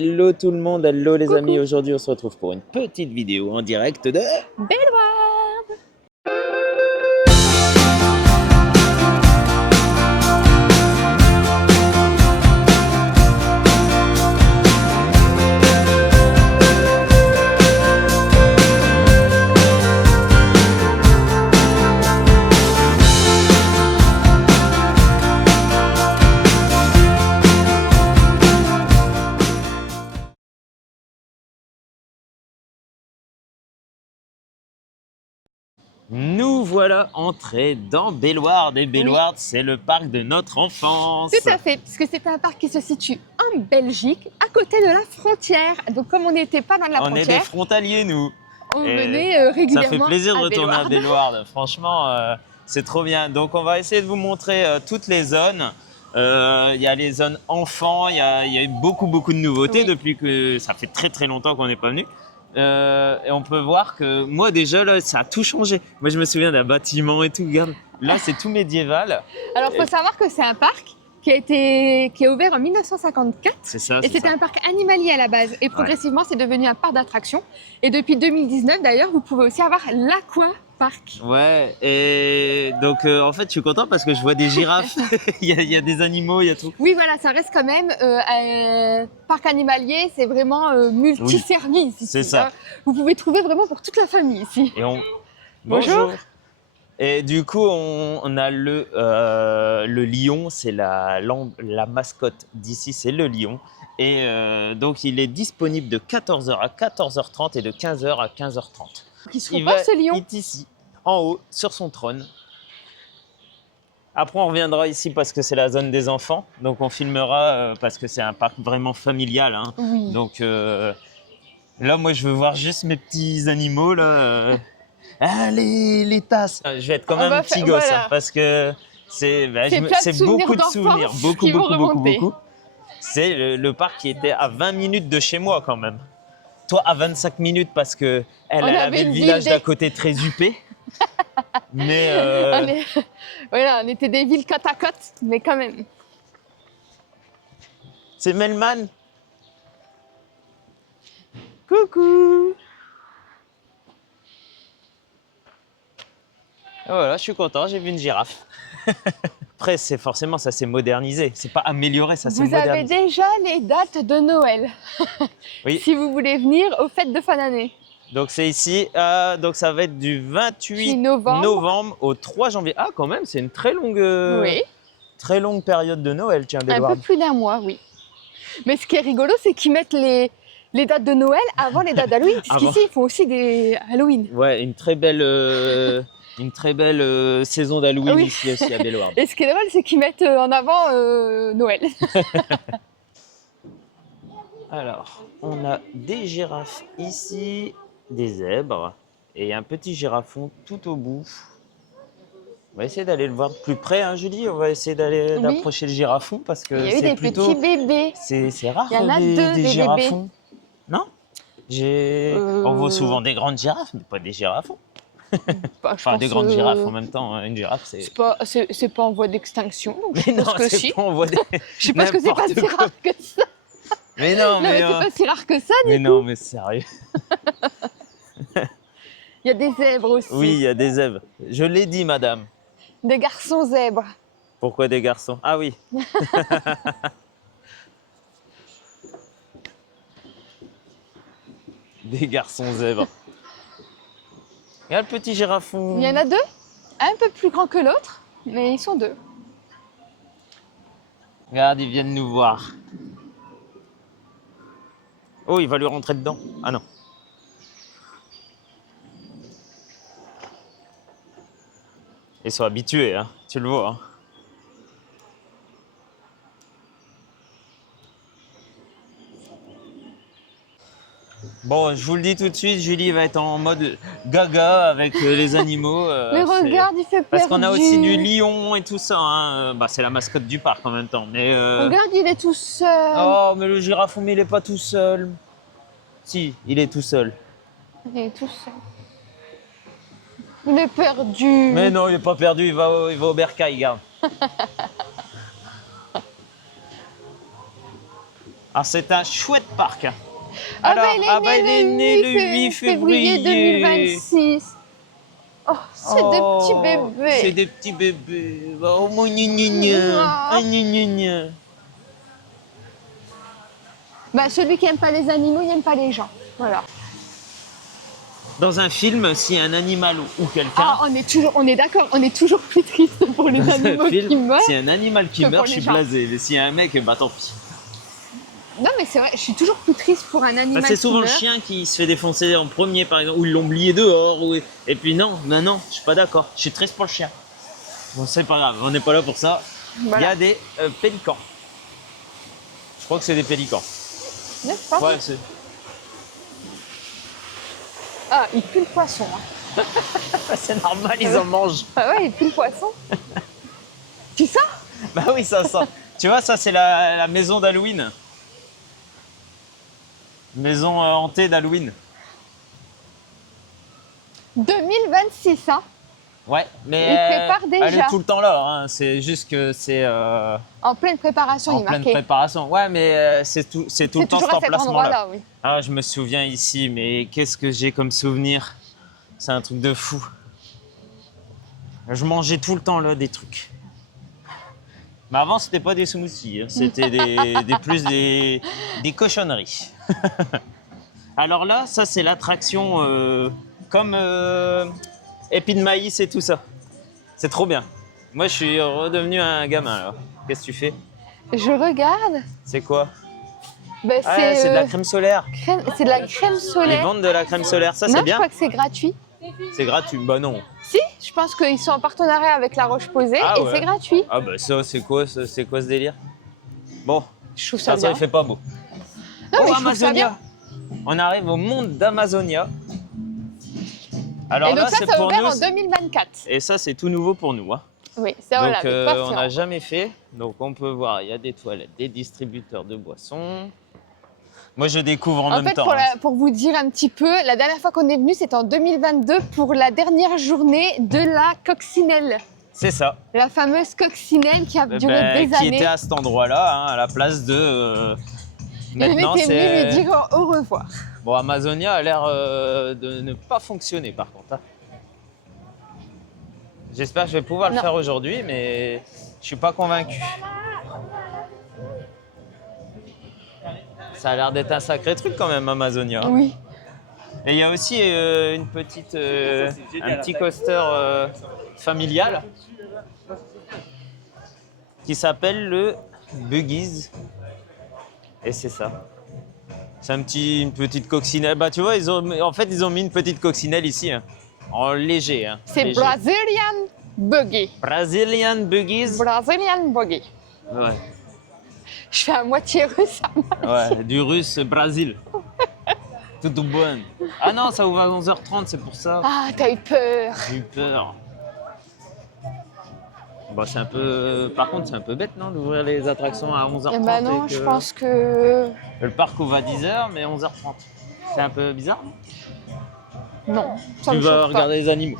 Hello tout le monde, hello les Coucou. amis, aujourd'hui on se retrouve pour une petite vidéo en direct de... Bellewaerde. Nous voilà entrés dans Bellewaerde et Bellewaerde c'est le parc de notre enfance. Tout à fait, puisque c'est un parc qui se situe en Belgique, à côté de la frontière. Donc comme on n'était pas dans la On est des frontière, frontiers nous. on Et venait régulièrement. ça fait plaisir de à retourner à Bellewaerde. Bellewaerde, franchement c'est trop bien. Donc on va essayer de vous montrer toutes les zones. Il y a les zones enfants, il y a eu beaucoup de nouveautés Oui. depuis que ça fait très longtemps qu'on n'est pas venu. Et on peut voir que moi déjà là ça a tout changé. Moi je me souviens d'un bâtiment et tout, regarde. Là c'est tout médiéval. Alors il faut savoir que c'est un parc qui est ouvert en 1954. C'est ça. Et c'était un parc animalier à la base. Et progressivement, c'est devenu un parc d'attractions. Et depuis 2019, d'ailleurs, vous pouvez aussi avoir l'Aqua-Park. Ouais, et donc en fait je suis content parce que je vois des girafes, il y a des animaux, il y a tout. Oui, voilà, ça reste quand même un parc animalier, c'est vraiment multiservice. Oui, c'est ça. Vous pouvez trouver vraiment pour toute la famille ici. Et on... Bonjour. Et du coup, on a le lion, c'est la mascotte d'ici, c'est le lion. Et donc il est disponible de 14h à 14h30 et de 15h à 15h30. Il se repose ce lion. Il est ici, en haut, sur son trône. Après, on reviendra ici parce que c'est la zone des enfants. Donc, on filmera parce que c'est un parc vraiment familial. Hein. Oui. Donc, là, moi, je veux voir juste mes petits animaux. Là, les tasses. Je vais être comme un petit gosse voilà. hein, parce que c'est beaucoup de souvenirs. Beaucoup. C'est le parc qui était à 20 minutes de chez moi quand même. Toi, à 25 minutes parce qu'elle avait le village d'à côté très huppé. Mais voilà, on était des villes côte à côte, mais quand même. C'est Melman. Coucou. Et voilà, je suis content, j'ai vu une girafe. Après, forcément, ça s'est modernisé. C'est pas amélioré, ça s'est modernisé. Vous avez déjà les dates de Noël. Oui. Si vous voulez venir aux fêtes de fin d'année. Donc c'est ici, donc ça va être du 28 novembre au 3 janvier. Ah quand même, c'est une très longue période de Noël, tiens, Bellewaerde. Un peu plus d'un mois, oui. Mais ce qui est rigolo, c'est qu'ils mettent les dates de Noël avant les dates d'Halloween. Parce qu'ici, ils font aussi des Halloween. Ouais, une très belle saison d'Halloween ici aussi à Bellewaerde. Et ce qui est drôle, c'est qu'ils mettent en avant Noël. Alors, on a des girafes ici, des zèbres et un petit girafon tout au bout. On va essayer d'aller le voir de plus près, hein, Julie. On va essayer d'approcher le girafon parce que il y a eu des petits bébés. C'est rare il y en a des girafons. Bébés. Non On voit souvent des grandes girafes, mais pas des girafons. Bah, enfin, des grandes girafes en même temps. Hein. Une girafe, c'est pas en voie d'extinction. Donc je mais pense non, que si. pas en voie Je pense que c'est pas si rare que ça. Mais non, mais c'est pas si rare que ça, mais non, mais sérieux. Il y a des zèbres aussi. Oui, il y a des zèbres. Je l'ai dit, madame. Des garçons zèbres. Pourquoi des garçons? Ah oui. Des garçons zèbres. Il y a le petit girafon. Il y en a deux, un peu plus grand que l'autre, mais ils sont deux. Regarde, ils viennent nous voir. Oh, il va lui rentrer dedans. Ah non. Ils sont habitués, hein. Tu le vois. Hein. Bon, je vous le dis tout de suite, Julie va être en mode gaga avec les animaux. Mais regarde, il fait perdu. Parce qu'on a aussi du lion et tout ça. Hein. Bah, c'est la mascotte du parc en même temps. Mais regarde, il est tout seul. Oh, mais le girafon, mais il est pas tout seul. Si, il est tout seul. Il est tout seul. Il est perdu. Mais non, il est pas perdu, il va au bercail, regarde. Alors, c'est un chouette parc. Hein. Ah Alors, bah, il est né le 8 février 2026. Oh, c'est des petits bébés. C'est des petits bébés. Oh, mon gna gna gna. Ah, gna gna gna. Bah, celui qui n'aime pas les animaux, il n'aime pas les gens. Voilà. Dans un film, s'il y a un animal ou quelqu'un... Ah, on est d'accord, on est toujours plus triste pour les animaux qui meurent. S'il y a un animal qui meurt, je suis blasé. Mais s'il y a un mec, bah tant pis. Non, mais c'est vrai, je suis toujours plus triste pour un animal c'est souvent qui meurt. le chien qui se fait défoncer en premier, par exemple, ou ils l'ont oublié dehors. Et puis non, je suis pas d'accord. Je suis triste pour le chien. Bon, c'est pas grave, on n'est pas là pour ça. Voilà. Il y a des pélicans. Je crois que c'est des pélicans. Ouais, c'est... Ah, il pue le poisson. Hein. C'est normal, ils en mangent. Ah ouais, il pue le poisson. Tu sens? Bah oui, ça sent. Tu vois, ça c'est la maison d'Halloween. Maison hantée d'Halloween. 2026, hein? Ouais, mais il prépare déjà. Elle est tout le temps là. Hein. C'est juste que c'est en pleine préparation. En pleine préparation. Ouais, mais c'est tout le temps cet emplacement-là. Oui. Ah, je me souviens ici, mais qu'est-ce que j'ai comme souvenir? C'est un truc de fou. Je mangeais tout le temps là des trucs. Mais avant, c'était pas des smoothies, hein. C'était plus des cochonneries. Alors là, ça c'est l'attraction comme épis de maïs et tout ça. C'est trop bien. Moi, je suis redevenu un gamin alors. Qu'est-ce que tu fais? Je regarde. C'est quoi? Ben, c'est de la crème solaire. C'est de la crème solaire. Ils vendent de la crème solaire, ça c'est bien? Non, je crois que c'est gratuit. C'est gratuit? Bah non. Si, je pense qu'ils sont en partenariat avec La Roche-Posay et c'est gratuit. Ah bah ça, c'est quoi ce délire? Bon, je trouve ça bien. Il fait pas beau. Non, mais Amazonia. On arrive au monde d'Amazonia. Alors et donc là, ça pour ouvert nous, en 2024. Et ça, c'est tout nouveau pour nous. Hein. Oui, c'est vrai. Donc on n'a jamais fait. Donc on peut voir, il y a des toilettes, des distributeurs de boissons. Moi, je découvre en même temps. Pour vous dire un petit peu, la dernière fois qu'on est venu, c'était en 2022 pour la dernière journée de la coccinelle. C'est ça. La fameuse coccinelle qui a duré des années. Qui était à cet endroit-là, hein, à la place de... Maintenant, on était venu lui dire au revoir. Bon, Amazonia a l'air de ne pas fonctionner, par contre. Hein. J'espère que je vais pouvoir le faire aujourd'hui, mais je suis pas convaincu. Ça a l'air d'être un sacré truc quand même, Amazonia. Oui. Et il y a aussi un petit coaster familial qui s'appelle le Buggies. Et c'est ça. C'est une petite coccinelle. Bah tu vois, ils ont mis une petite coccinelle ici, hein, en léger. Hein, c'est léger. Brazilian Buggy. Brazilian Buggies. Brazilian Buggy. Ouais. Je fais à moitié russe. Ouais, du russe Brésil. Tout bon. Ah non, ça ouvre à 11h30, c'est pour ça. Ah, t'as eu peur. J'ai eu peur. Bon, c'est un peu... Par contre, c'est un peu bête, non, d'ouvrir les attractions à 11h30. Eh ben non, je pense que... Le parc ouvre à 10h, mais 11h30. C'est un peu bizarre, non? Ça tu me vas choque regarder pas. les animaux.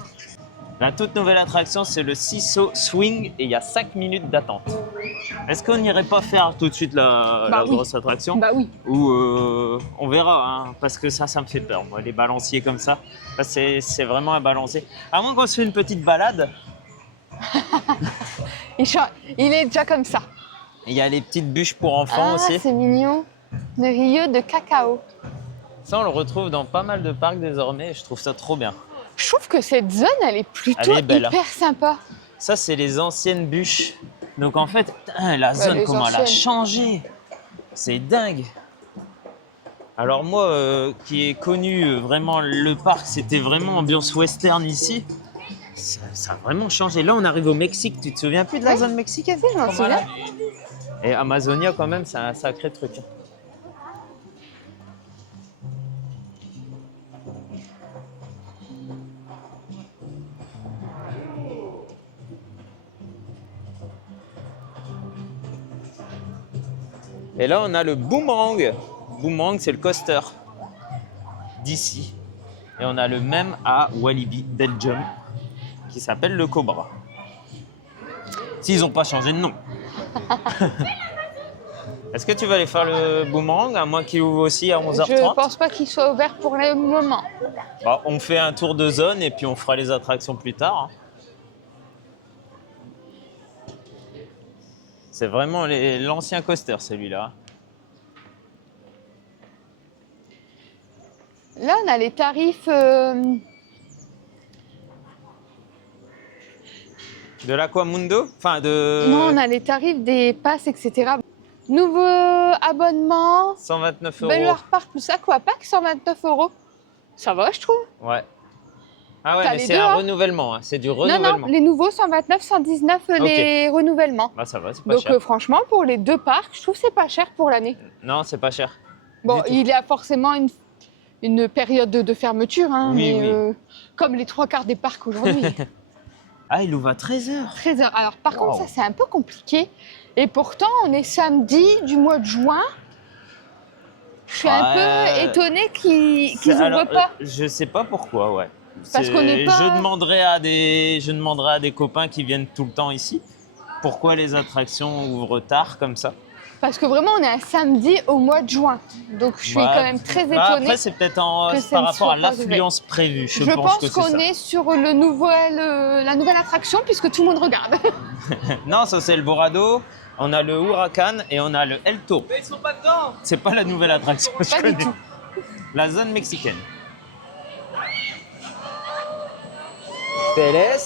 La toute nouvelle attraction, c'est le Seesaw Swing et il y a 5 minutes d'attente. Est-ce qu'on n'irait pas faire tout de suite la grosse attraction? Bah oui. Ou on verra, hein, parce que ça me fait peur, moi, les balanciers comme ça. C'est vraiment un balancier. À moins qu'on se fait une petite balade. Il est déjà comme ça. Il y a les petites bûches pour enfants aussi. Ah, c'est mignon. Le Rio de cacao. Ça, on le retrouve dans pas mal de parcs désormais et je trouve ça trop bien. Je trouve que cette zone, elle est plutôt hyper sympa. Ça, c'est les anciennes bûches. Donc en fait, la zone, comment elle a changé. C'est dingue. Alors moi, qui ai connu vraiment le parc, c'était vraiment ambiance western ici. Ça a vraiment changé. Là, on arrive au Mexique. Tu te souviens plus de la zone mexicaine? Si, je m'en souviens. Et Amazonia, quand même, c'est un sacré truc. Et là, on a le Boomerang. Boomerang, c'est le coaster d'ici. Et on a le même à Walibi, Belgium, qui s'appelle le Cobra. S'ils n'ont pas changé de nom. Est-ce que tu vas aller faire le boomerang, à moins qu'il ouvre aussi à 11h30? Je pense pas qu'il soit ouvert pour le moment. Bah, on fait un tour de zone et puis on fera les attractions plus tard. C'est vraiment l'ancien coaster, celui-là. Là, on a les tarifs... De l'Aquamundo? Enfin, de... Non, on a les tarifs des passes, etc. Nouveau abonnement, 129 €. Belvoir Park plus Aquapark, 129 €. Ça va, je trouve. Ouais. Ah ouais, T'as mais les c'est deux, un hein. renouvellement, hein. C'est du Non, renouvellement. non, les nouveaux 129, 119, les renouvellements. Bah ça va, c'est pas Donc cher. franchement, pour les deux parcs, je trouve que c'est pas cher pour l'année. Non, c'est pas cher. Bon, Du tout. il y a forcément une période de fermeture, hein, Oui, mais oui. comme les trois quarts des parcs aujourd'hui. Ah, il ouvre à 13h. 13h. Alors par contre, Wow. ça c'est un peu compliqué. Et pourtant, on est samedi du mois de juin. Je suis un peu étonnée qu'ils ouvrent pas. Je sais pas pourquoi, ouais. Parce qu'on n'est pas- Je demanderai à des copains qui viennent tout le temps ici. Pourquoi les attractions ouvrent tard comme ça? Parce que vraiment, on est un samedi au mois de juin. Donc je suis Ouais. quand même très Bah, étonnée. après, c'est peut-être que ça par ne rapport soit à pas l'affluence prévue. Je pense pense que c'est qu'on ça. est sur la nouvelle attraction puisque tout le monde regarde. Non, ça c'est le Borado. On a le Huracan et on a le El Toro. Mais ils sont pas dedans. C'est pas la nouvelle attraction, je Pas du connais. tout. La zone mexicaine. Pérez.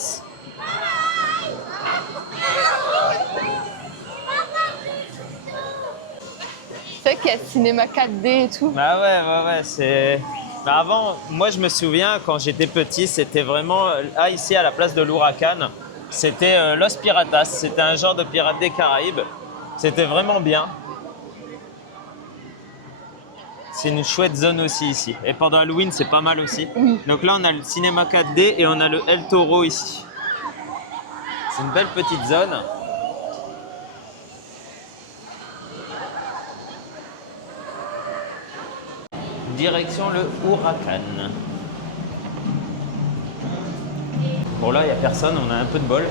C'est vrai qu'il y a le cinéma 4D et tout. Bah ouais, c'est... Bah avant, moi je me souviens, quand j'étais petit, c'était vraiment... Là, ici, à la place de l'Huracan, c'était Los Piratas. C'était un genre de Pirates des Caraïbes. C'était vraiment bien. C'est une chouette zone aussi ici. Et pendant Halloween, c'est pas mal aussi. Donc là, on a le cinéma 4D et on a le El Toro ici. C'est une belle petite zone. Direction le Huracan. Bon là, il n'y a personne, on a un peu de bol.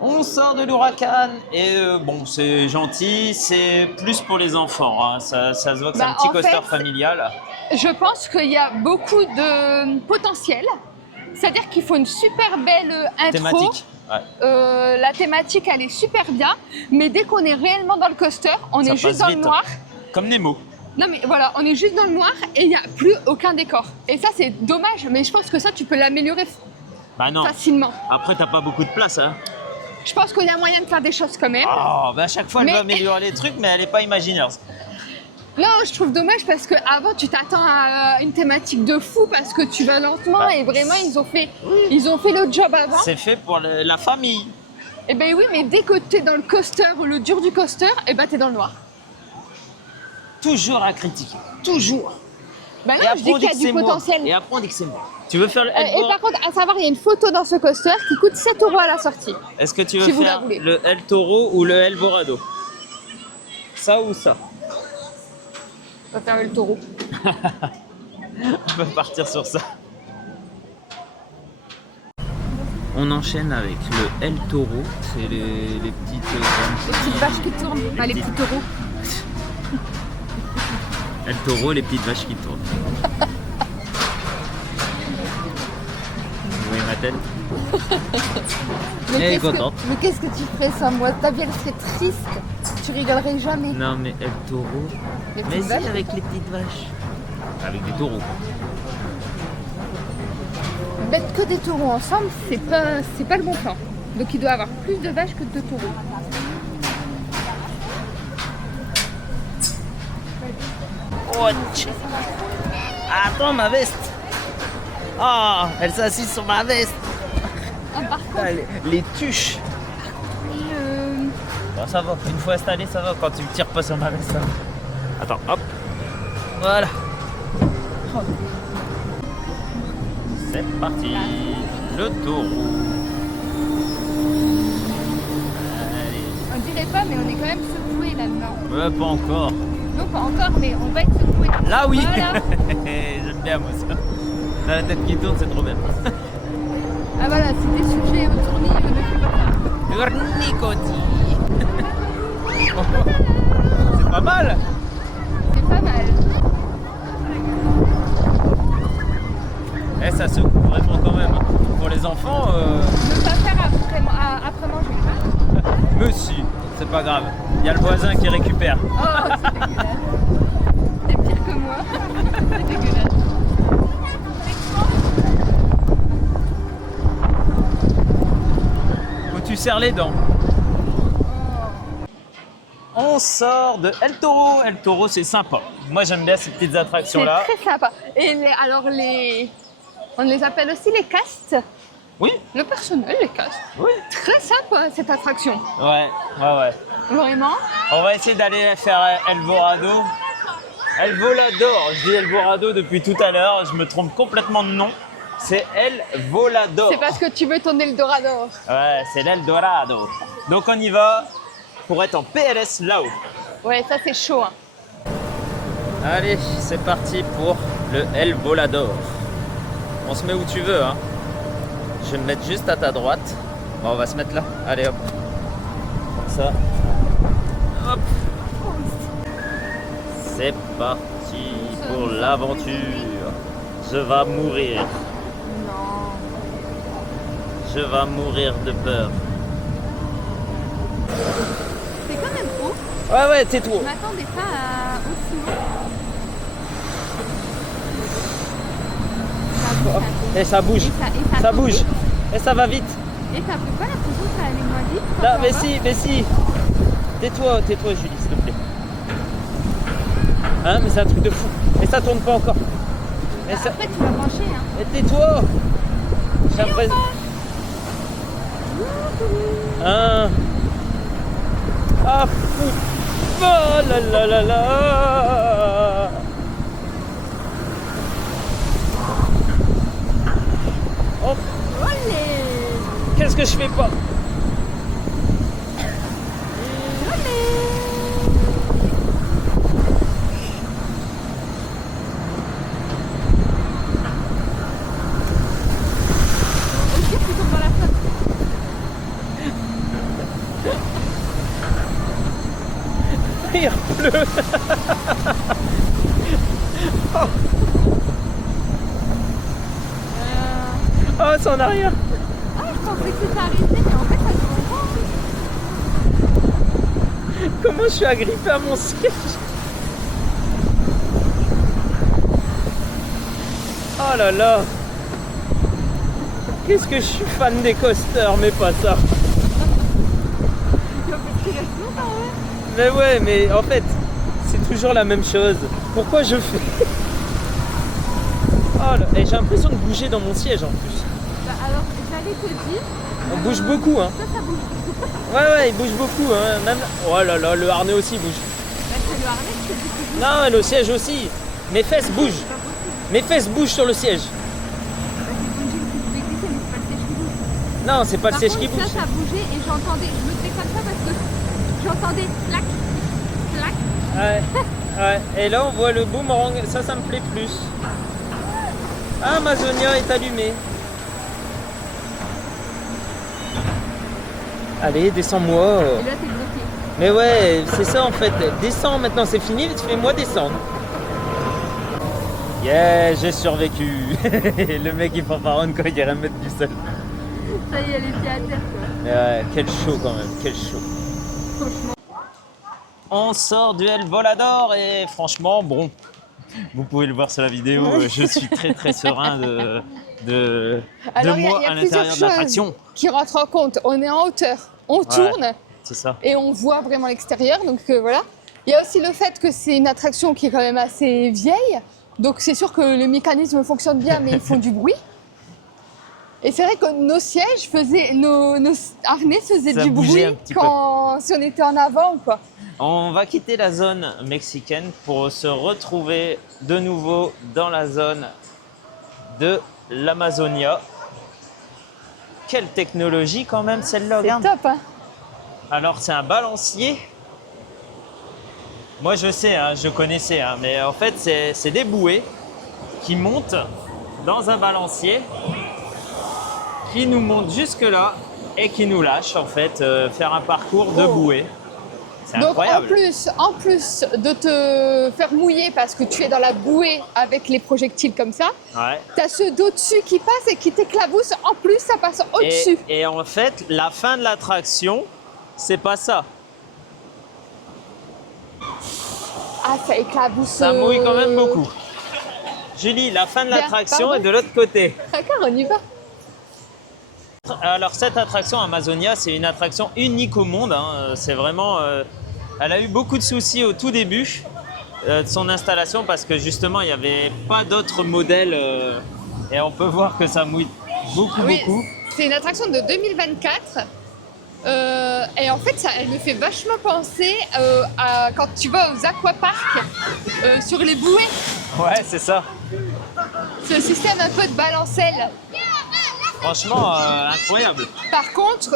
On sort de l'Huracan et bon, c'est gentil, c'est plus pour les enfants. Hein. Ça se voit que c'est Bah, un petit en coaster fait, familial. Je pense qu'il y a beaucoup de potentiel. C'est-à-dire qu'il faut une super belle intro. Thématique. Ouais. La thématique, elle est super bien. Mais dès qu'on est réellement dans le coaster, on Ça est juste passe dans le vite. noir. Comme Nemo. Non mais voilà, on est juste dans le noir et il n'y a plus aucun décor. Et ça, c'est dommage. Mais je pense que ça, tu peux l'améliorer Bah non. facilement. Après, t'as pas beaucoup de place. Hein. Je pense qu'il y a moyen de faire des choses quand même. Oh, bah à chaque fois, elle Mais- veut améliorer les trucs, mais elle est pas imaginaire. Non, je trouve dommage parce qu'avant, tu t'attends à une thématique de fou parce que tu vas lentement Bah, et vraiment, ils ont fait le job avant. C'est fait pour la famille. Et ben oui, mais dès que tu es dans le coaster, le dur du coaster, et ben t'es dans le noir. Toujours à critiquer. Toujours. Ben Et non, après, je dis on qu'il y dit a que c'est du moi. potentiel. Et après, on dit que c'est moi. Tu veux faire le Et par contre, à savoir, il y a une photo dans ce coaster qui coûte 7 € à la sortie. Est-ce que tu veux si vous faire la voulez. le El Toro ou le El Borado? Ça ou ça? On va faire le taureau. On peut partir sur ça. On enchaîne avec le El Toro. C'est les petites... Les petites vaches qui tournent, pas les petits taureaux. El Toro, les petites vaches qui tournent. Oui, ma tête. Elle est contente. Mais qu'est-ce que tu ferais sans moi? Ta vie, elle serait triste. Tu rigolerais jamais. Non, mais El Toro... Les Mais petites si, vaches. avec les petites vaches. Avec des taureaux. Mettre que des taureaux ensemble, c'est pas le bon plan. Donc il doit y avoir plus de vaches que de taureaux. Oh, attends, ma veste. Oh, elle s'assit sur ma veste. Ah, par contre, Ah, les tuches. Bon, ça va, une fois installé, ça va. Quand tu tires pas sur ma veste, ça va. Attends, hop. Voilà. C'est parti. Le taureau. Allez. on dirait pas, mais on est quand même secoué là-dedans. Pas encore. Non, pas encore, mais on va être secoué. Là, oui. Voilà. J'aime bien, moi, ça. La tête qui tourne, c'est trop bien. Ah voilà, si t'es sujet au tournis, ne fais pas ça. Tournicotis. C'est pas mal. C'est pas mal. Eh, ça secoue vraiment quand même. Pour les enfants, Ne pas faire après manger. mais si, c'est pas grave. Il y a le voisin qui récupère. Oh, c'est dégueulasse. C'est pire que moi. C'est dégueulasse. Faut que tu serres les dents. On sort de El Toro. El Toro, c'est sympa. Moi, j'aime bien ces petites attractions-là. C'est très sympa. Et on les appelle aussi les castes. Oui, Le personnel, les castes. oui. Très sympa cette attraction. Ouais. Vraiment. On va essayer d'aller faire El Vorado. El Volador. Je dis El Vorado depuis tout à l'heure. Je me trompe complètement de nom. C'est El Volador. C'est parce que tu veux ton Eldorado. Ouais, c'est l'Eldorado. Donc on y va pour être en PLS là-haut. Ouais, ça c'est chaud. Hein. Allez, c'est parti pour le El Volador. On se met où tu veux, hein. Je vais me mettre juste à ta droite. Bon, on va se mettre là. Allez, hop. Comme ça. Hop. C'est parti pour l'aventure. Je vais mourir. Non. Je vais mourir de peur. C'est quand même haut. Ouais, tais-toi. Je m'attendais pas à aussi haut. Et ça bouge. Et Ça bouge. Et ça va vite. Et t'as pas l'impression que ça allait moins vite? Là, mais si. Tais-toi, Julie, s'il te plaît. Hein, mais c'est un truc de fou. Et ça tourne pas encore. Et ça... Après, tu vas brancher. Hein. Et tais-toi. J'ai l'impression... Hein. Ah, fou. Oh là là là là. Oh. Olé. Qu'est-ce que je fais pas? Il pleut. Oh, c'est en arrière. Ah, je pensais que c'était arrêté, mais en fait, ça se rend. Comment je suis agrippé à mon siège? Oh là là. Qu'est-ce que je suis fan des coasters, mais pas ça. Mais ouais, mais en fait, c'est toujours la même chose. Pourquoi je fais? Oh là, et j'ai l'impression de bouger dans mon siège en plus. Bah alors, j'allais te dire. On bouge beaucoup, hein. Ça bouge. Ouais, il bouge beaucoup, hein. Même... Oh là là, le harnais aussi bouge. Bah, c'est le harnais qui bouge. Non, le siège aussi. Mes fesses bougent. Mes fesses bougent sur le siège. Bah, c'est bougé que tu pouvais glisser, mais c'est pas le siège qui bouge. Non, c'est pas le siège qui Par contre, bouge. ça bougeait et j'entendais. Je me fais comme ça parce que j'entendais clac, clac. Ouais. Et là, on voit le boomerang. Ça me plaît plus. Ah, Amazonia est allumé. Allez, descends-moi. Et là, t'es bloqué. Mais ouais, c'est ça en fait. Descends maintenant, c'est fini. Fais-moi descendre. Yeah, j'ai survécu. Le mec il fanfaronne quand il irait me mettre du sol. Ça y est, les pieds à terre, quoi. Ouais, quel show quand même, quel show. Franchement. On sort du El Volador et franchement, bon, vous pouvez le voir sur la vidéo, je suis très serein de Alors, moi il y a à plusieurs l'intérieur de l'attraction. choses qui rentrent en compte. On est en hauteur, on tourne C'est ça. et on voit vraiment l'extérieur. Donc voilà. Il y a aussi le fait que c'est une attraction qui est quand même assez vieille. Donc c'est sûr que le mécanisme fonctionne bien, mais ils font du bruit. Et c'est vrai que nos sièges faisaient, nos harnais faisaient Ça du bruit bougeait un petit si on était en avant ou quoi. On va quitter la zone mexicaine pour se retrouver de nouveau dans la zone de l'Amazonia. Quelle technologie quand même celle-là, C'est regarde. top, hein. Alors c'est un balancier. Moi je sais, hein, je connaissais, hein, mais en fait c'est des bouées qui montent dans un balancier qui nous montent jusque là et qui nous lâche en fait faire un parcours de bouée. C'est Donc incroyable. en plus de te faire mouiller parce que tu es dans la bouée avec les projectiles comme ça, Ouais. tu as ceux d'au-dessus qui passent et qui t'éclaboussent. En plus, ça passe au-dessus. Et en fait, la fin de l'attraction, c'est pas ça. Ah, ça éclabousse. Ça mouille quand même beaucoup. Julie, la fin de Bien, l'attraction pardon. est de l'autre côté. D'accord, on y va. Alors cette attraction Amazonia, c'est une attraction unique au monde. Hein. C'est vraiment, elle a eu beaucoup de soucis au tout début de son installation parce que justement il n'y avait pas d'autres modèles et on peut voir que ça mouille beaucoup. C'est une attraction de 2024. Et en fait, elle me fait vachement penser à quand tu vas aux aquaparks sur les bouées. Ouais, c'est ça. Ce système un peu de balancelle. Franchement, incroyable. Par contre,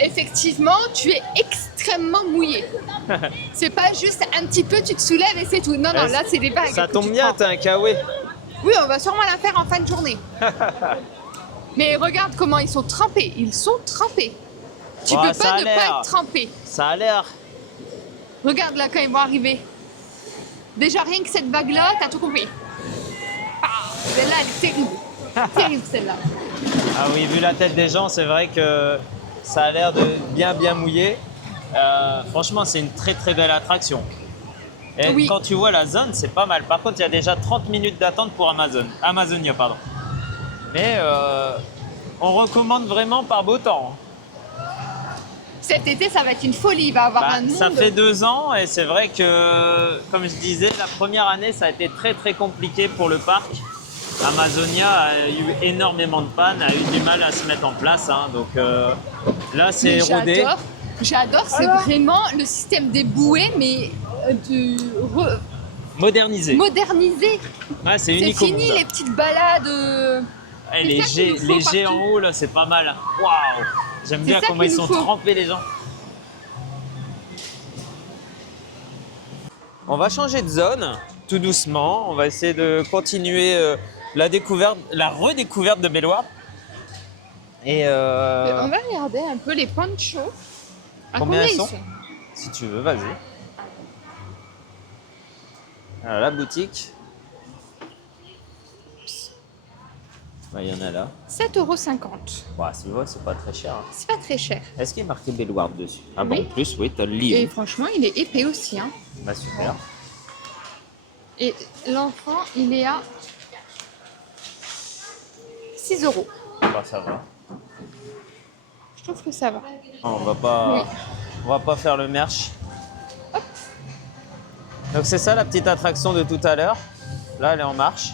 effectivement, tu es extrêmement mouillé. C'est pas juste un petit peu, tu te soulèves et c'est tout. Non, non, là, c'est des bagues. Ça que tombe tu bien, prends. t'as un kawaii. Oui, on va sûrement la faire en fin de journée. Mais regarde comment ils sont trempés. Ils sont trempés. Tu Ouais, peux ça pas a ne l'air. pas être trempé. Ça a l'air. Regarde là quand ils vont arriver. Déjà rien que cette vague-là, t'as tout compris. Ah, celle-là, elle est terrible. Terrible celle-là. Ah oui, vu la tête des gens, c'est vrai que ça a l'air de bien mouiller. Franchement, c'est une très belle attraction. Et Oui. quand tu vois la zone, c'est pas mal. Par contre, il y a déjà 30 minutes d'attente pour Amazonia, pardon. Mais on recommande vraiment par beau temps. Cet été, ça va être une folie. Il va y avoir un monde. Ça fait 2 ans et c'est vrai que, comme je disais, la première année, ça a été très compliqué pour le parc. Amazonia a eu énormément de pannes, a eu du mal à se mettre en place. Hein. Donc là, c'est Mais rodé. J'adore, c'est vraiment le système des bouées, mais Modernisé. modernisé. Ouais, c'est C'est unique au fini monde. les petites balades. Ouais, c'est les ça qu'il nous faut jets en partout. haut, là, c'est pas mal. Waouh! J'aime bien ça comment qu'il ils nous sont faut. trempés, les gens. On va changer de zone, tout doucement. On va essayer de continuer la redécouverte de Belloir. Et On va regarder un peu les ponchos. À combien ils ils sont Si tu veux, vas-y. Alors, la boutique. Il y en a là. 7,50 €. Ouais, c'est pas très cher. Hein. C'est pas très cher. Est-ce qu'il est marqué Belloir dessus? Ah Oui. bon, en plus, oui, t'as le Et livre. franchement, il est épais aussi. Hein. Bah super. Et l'enfant, il est à 6 €. Bah ça va. Je trouve que ça va. On va pas faire le merch. Donc c'est ça la petite attraction de tout à l'heure. Là, elle est en marche.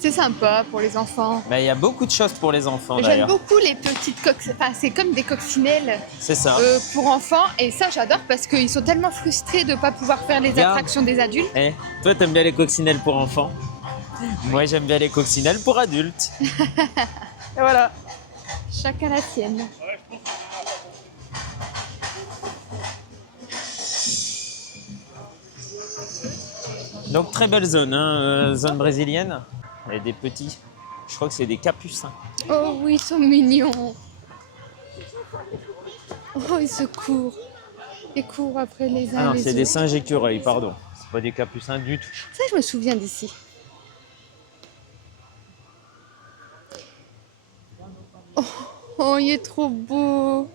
C'est sympa pour les enfants. Mais il y a beaucoup de choses pour les enfants J'aime d'ailleurs. beaucoup les petites coccinelles. Enfin, c'est comme des coccinelles C'est ça. pour enfants. Et ça, j'adore parce qu'ils sont tellement frustrés de ne pas pouvoir faire les Regarde. attractions des adultes. Eh, toi, t'aimes bien les coccinelles pour enfants. Moi, j'aime bien les coccinelles pour adultes. Et voilà. Chacun la sienne. Donc très belle zone, hein, zone brésilienne. Et des petits. Je crois que c'est des capucins. Oh oui, ils sont mignons. Oh, ils se courent. Ils courent après les uns Ah non, les c'est autres. des singes écureuils, pardon. C'est pas des capucins du tout. Ça, je me souviens d'ici. Oh, il est trop beau.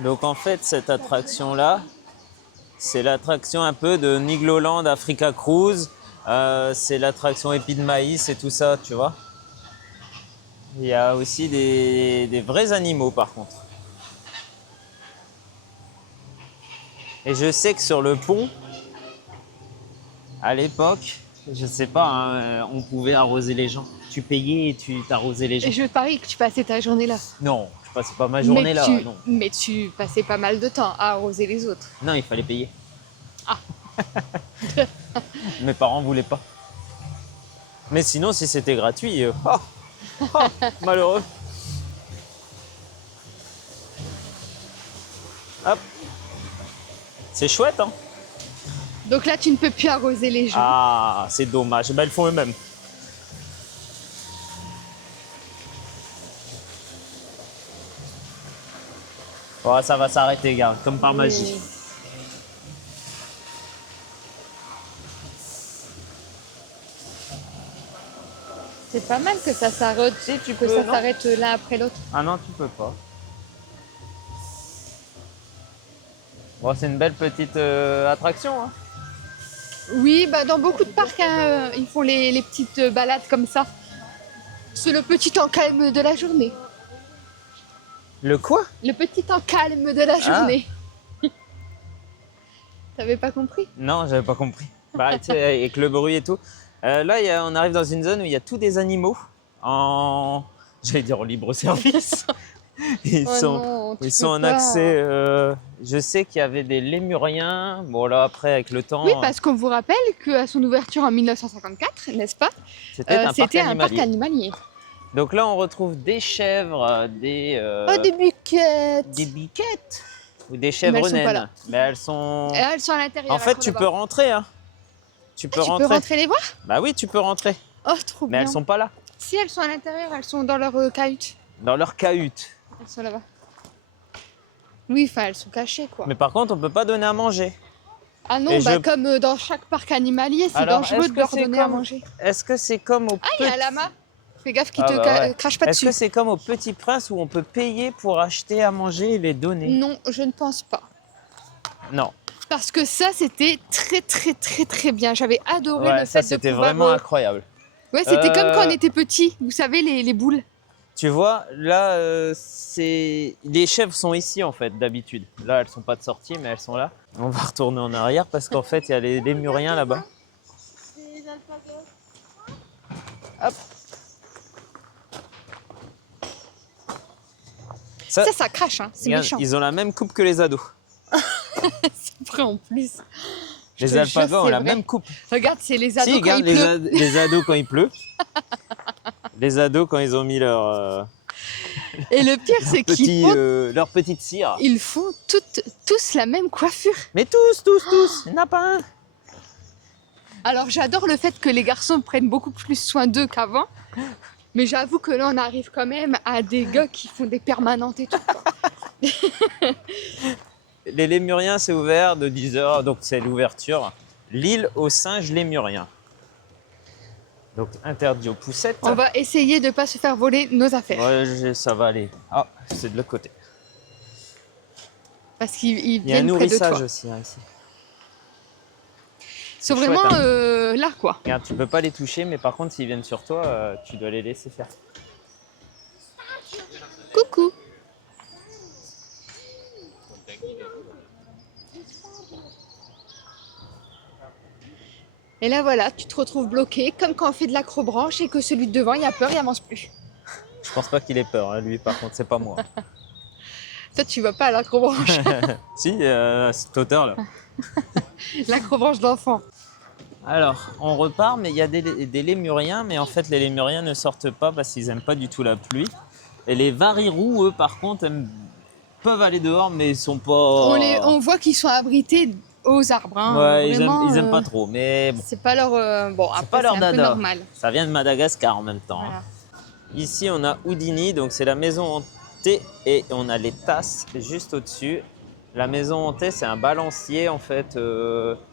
Donc en fait, cette attraction-là, c'est l'attraction un peu de Nigloland Africa Cruise. C'est l'attraction épi de maïs et tout ça, tu vois. Il y a aussi des vrais animaux par contre. Et je sais que sur le pont, à l'époque, je sais pas, hein, on pouvait arroser les gens. Tu payais et tu t'arrosais les gens. Et je parie que tu passais ta journée là. Non, je passais pas ma journée là. Non. Mais tu passais pas mal de temps à arroser les autres. Non, il fallait payer. Ah. Mes parents voulaient pas. Mais sinon, si c'était gratuit, malheureux. Hop. C'est chouette, hein? Donc là, tu ne peux plus arroser les gens. Ah, c'est dommage. Ben, ils font eux-mêmes. Oh, ça va s'arrêter, gars, comme par magie. Oui. C'est pas mal que ça s'arrête, tu sais, tu que peux, ça non s'arrête l'un après l'autre. Ah non, tu peux pas. Bon, c'est une belle petite attraction, hein. Oui, bah dans beaucoup de parcs, hein, ils font les petites balades comme ça. C'est le petit temps calme de la journée. Le quoi? Le petit temps calme de la journée. T'avais pas compris? Non, j'avais pas compris. Bah, tu sais, avec le bruit et tout. Là, on arrive dans une zone où il y a tous des animaux en, j'allais dire en libre service. Ils Oh sont, non, tu ils peux sont en pas. accès. Je sais qu'il y avait des lémuriens. Bon, là, après, avec le temps, Oui, parce qu'on vous rappelle qu'à son ouverture en 1954, n'est-ce pas? c'était un parc C'était un parc animalier. animalier. Donc là, on retrouve des chèvres, Oh, des buquettes! des biquettes ou des chèvres elles sont pas naines. là. Mais elles sont. Et elles sont à l'intérieur. En fait, elles sont tu là-bas. peux rentrer, hein. Tu peux Ah, tu rentrer. peux rentrer les voir? Bah oui, tu peux rentrer. Oh, trop Mais bien. elles sont pas là. Si elles sont à l'intérieur, elles sont dans leur cahute. Dans leur cahute. Elles sont là-bas. Oui, enfin, elles sont cachées, quoi. Mais par contre, on peut pas donner à manger. Ah non, Et bah, je- comme dans chaque parc animalier, c'est Alors, dangereux est-ce de que leur c'est donner à comme- manger. Est-ce que c'est comme au Ah, il y a un lama. Fais gaffe qu'il Ah te bah ouais. crache pas Est-ce que dessus. c'est comme au Petit Prince où on peut payer pour acheter à manger et les donner? Non, je ne pense pas. Non. Parce que ça, c'était très, très, très, très bien. J'avais adoré Ouais, le ça fait de c'était pouvoir... vraiment incroyable. Ouais, c'était comme quand on Euh, était petit. Vous savez, les boules. Tu vois, là, les chèvres sont ici en fait d'habitude. Là, elles sont pas de sortie, mais elles sont là. On va retourner en arrière parce qu'en fait, il y a les lémuriens là-bas. Hop. Ça crache, hein. C'est Regarde, méchant. ils ont la même coupe que les ados. C'est vrai en plus. Je Les te alpagas jure, ont c'est la vrai. même coupe. Regarde, c'est les ados Si, quand regarde il pleut. les ados quand il pleut. Les ados quand ils ont mis Et le pire, c'est qu'ils font, leur petite cire. ils font tous la même coiffure. Mais tous, il n'y en a pas un. Alors j'adore le fait que les garçons prennent beaucoup plus soin d'eux qu'avant. Mais j'avoue que là, on arrive quand même à des gars qui font des permanentes et tout. Les lémuriens, c'est ouvert de 10h, donc c'est l'ouverture. L'île aux singes lémuriens. Donc interdit aux poussettes. On va essayer de ne pas se faire voler nos affaires. Ouais, ça va aller. Ah, c'est de l'autre côté. Parce qu'ils Il y a un viennent près de nourrissage toi. aussi, hein, ici. Ils sont chouette, vraiment hein. là, quoi. Regarde, tu peux pas les toucher, mais par contre, s'ils viennent sur toi, tu dois les laisser faire. Coucou. Et là, voilà, tu te retrouves bloqué, comme quand on fait de l'acrobranche et que celui de devant, il a peur, il avance plus. Je pense pas qu'il ait peur, hein, lui, par contre, c'est pas moi. Toi, tu vas pas à l'acrobranche. Si, cette hauteur-là. L'acrobranche d'enfant. Alors, on repart, mais il y a des lémuriens, mais en fait, les lémuriens ne sortent pas parce qu'ils n'aiment pas du tout la pluie. Et les varirous, eux, par contre, peuvent aller dehors, mais ils sont pas... On voit qu'ils sont abrités aux arbres. Hein. Ouais, Vraiment, ils aiment pas trop, mais bon, C'est pas leur... bon, après, pas leur c'est un peu dada. normal. Ça vient de Madagascar en même temps. Voilà. Hein. Ici, on a Houdini, donc c'est la maison hantée, et on a les tasses juste au-dessus. La maison hantée, c'est un balancier, en fait,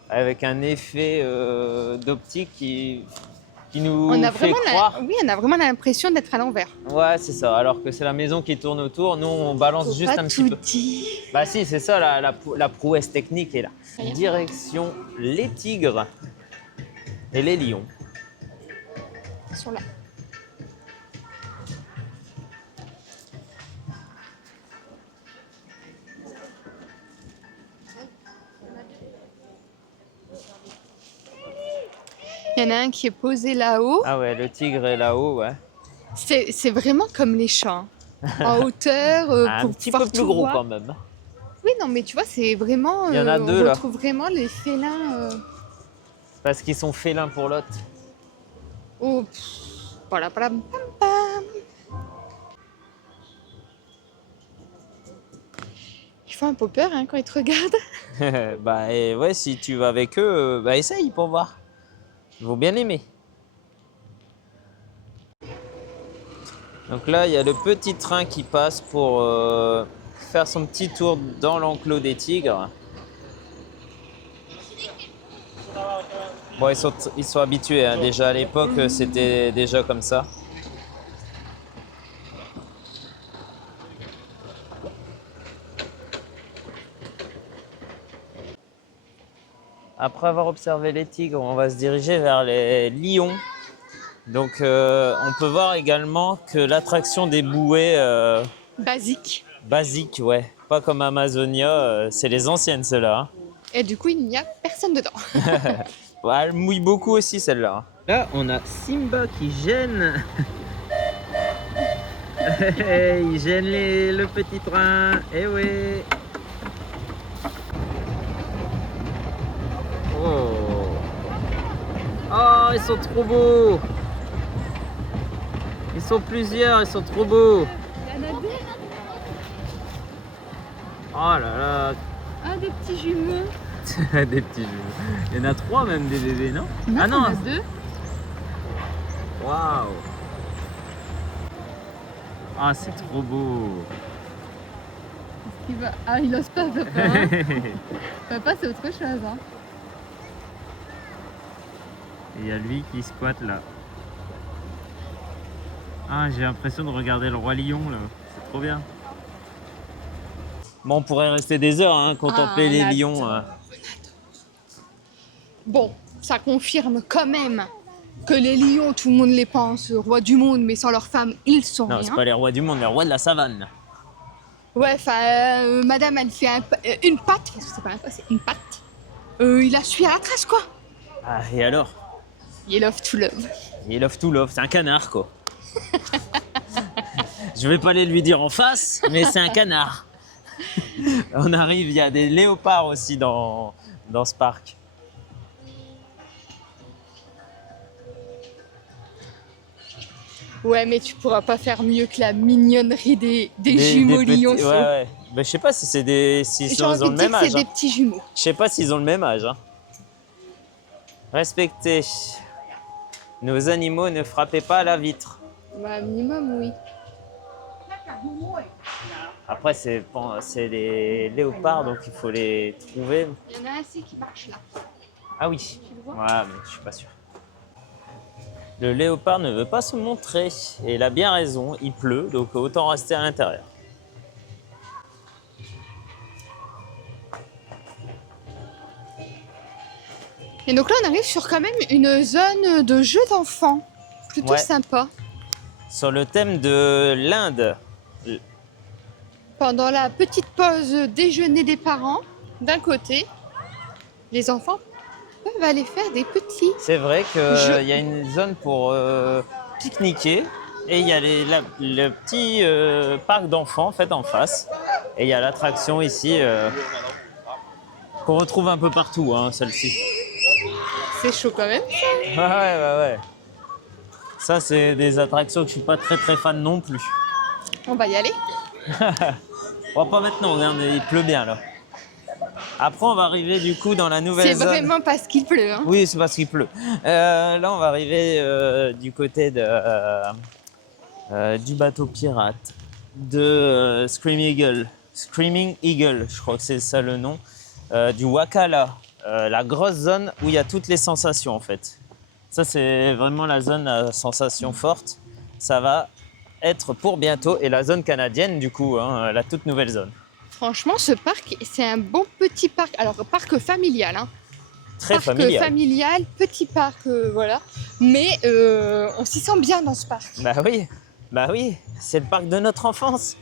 avec un effet d'optique qui nous On a fait vraiment croire... Oui, on a vraiment l'impression d'être à l'envers. Ouais, c'est ça. Alors que c'est la maison qui tourne autour. Nous, on balance Faut juste pas un tout petit peu. dire. Bah si, c'est ça, la prouesse technique est là. Rien. Direction les tigres et les lions. Ils sont là. Il y en a un qui est posé là-haut. Ah ouais, le tigre est là-haut, ouais. C'est vraiment comme les chats. Hein. En hauteur, Un pour petit pouvoir peu plus tout gros voir. quand même. Oui, non, mais tu vois, c'est vraiment... Il y en a deux, on là. retrouve vraiment les félins... Parce qu'ils sont félins pour l'autre. Oh, voilà, pam, pam, pam. Il font un peu peur hein, quand ils te regardent. Bah et ouais, si tu vas avec eux, bah essaye pour voir. Ils vont bien aimer. Donc là, il y a le petit train qui passe pour faire son petit tour dans l'enclos des tigres. Bon, ils sont habitués, hein. Déjà à l'époque, c'était déjà comme ça. Après avoir observé les tigres, on va se diriger vers les lions. Donc, on peut voir également que l'attraction des bouées Basique. ouais, pas comme Amazonia, c'est les anciennes celles-là. Hein. Et du coup, il n'y a personne dedans. Ouais, elle mouille beaucoup aussi celle-là. Là, on a Simba qui gêne. Il gêne le petit train. Eh oui. Oh. Oh, ils sont trop beaux. Ils sont plusieurs, ils sont trop beaux. Il y en a deux. Oh là là. Ah, des petits jumeaux. Des petits jumeaux. Il y en a 3 même des bébés, non? Non, Ah non. il y en a 2. Waouh. Ah, c'est trop beau. Ah, il ose pas, papa. Hein. Papa, c'est autre chose. Hein. Et il y a lui qui squatte là. Ah, j'ai l'impression de regarder le roi lion là. C'est trop bien. Bon, on pourrait rester des heures, hein, contempler les lions. Bon, ça confirme quand même que les lions, tout le monde les pense rois du monde, mais sans leurs femmes, ils sont Non, rien. c'est pas les rois du monde, les rois de la savane. Ouais, enfin, madame, elle fait une patte, parce que c'est pas un pas, c'est une patte. Il a suivi à la trace, quoi. Ah, et alors? Il love to love. Il love to love, c'est un canard quoi. Je vais pas aller lui dire en face, mais c'est un canard. On arrive, il y a des léopards aussi dans ce parc. Ouais, mais tu pourras pas faire mieux que la mignonnerie des jumeaux petits, lionceaux. ouais. Ben, je sais pas si c'est s'ils J'ai ont envie le de dire même que c'est âge. des Hein. petits jumeaux. Je sais pas s'ils ont le même âge. Hein. Respectez. Nos animaux, ne frappez pas à la vitre. Bah, minimum, oui. Après, c'est les léopards, donc il faut les trouver. Il y en a un qui marche là. Ah oui. Ouais, mais je suis pas sûr. Le léopard ne veut pas se montrer. Et il a bien raison, il pleut, donc autant rester à l'intérieur. Et donc là, on arrive sur quand même une zone de jeux d'enfants. Plutôt Ouais. sympa. Sur le thème de l'Inde. Pendant la petite pause déjeuner des parents, d'un côté, les enfants peuvent aller faire des petits. C'est vrai qu'il y a une zone pour pique-niquer. Et il y a le petit parc d'enfants en fait en face. Et il y a l'attraction ici qu'on retrouve un peu partout, hein, celle-ci. C'est chaud quand même. Ouais. Ça, c'est des attractions que je suis pas très fan non plus. On va y aller. On va pas maintenant, regarde, il pleut bien là. Après, on va arriver du coup dans la nouvelle C'est zone. vraiment parce qu'il pleut. Hein. Oui, c'est parce qu'il pleut. Là, on va arriver du côté du bateau pirate de Screaming Eagle, je crois que c'est ça le nom, du Wakala, la grosse zone où il y a toutes les sensations en fait. Ça, c'est vraiment la zone à sensations fortes. Ça va être pour bientôt. Et la zone canadienne, du coup, hein, la toute nouvelle zone. Franchement, ce parc, c'est un bon petit parc. Alors, parc familial. Hein. Très parc familial. Petit parc, voilà. Mais on s'y sent bien dans ce parc. Bah oui, c'est le parc de notre enfance.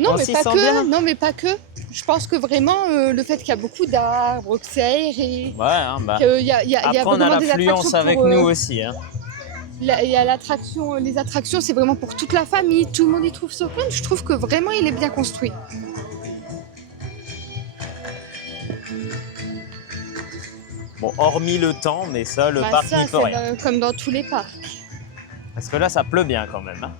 Non, On mais s'y pas sent que. bien. Non, mais pas que. Je pense que vraiment, le fait qu'il y a beaucoup d'arbres, que c'est aéré, Ouais, hein, bah. qu'il y a Après, on a vraiment des l'affluence attractions avec pour, nous aussi. Hein. Il y a l'attraction, les attractions, c'est vraiment pour toute la famille. Tout le monde y trouve son compte. Je trouve que vraiment, il est bien construit. Bon, hormis le temps, mais ça, le parc n'y peut rien. Comme dans tous les parcs. Parce que là, ça pleut bien quand même. Hein.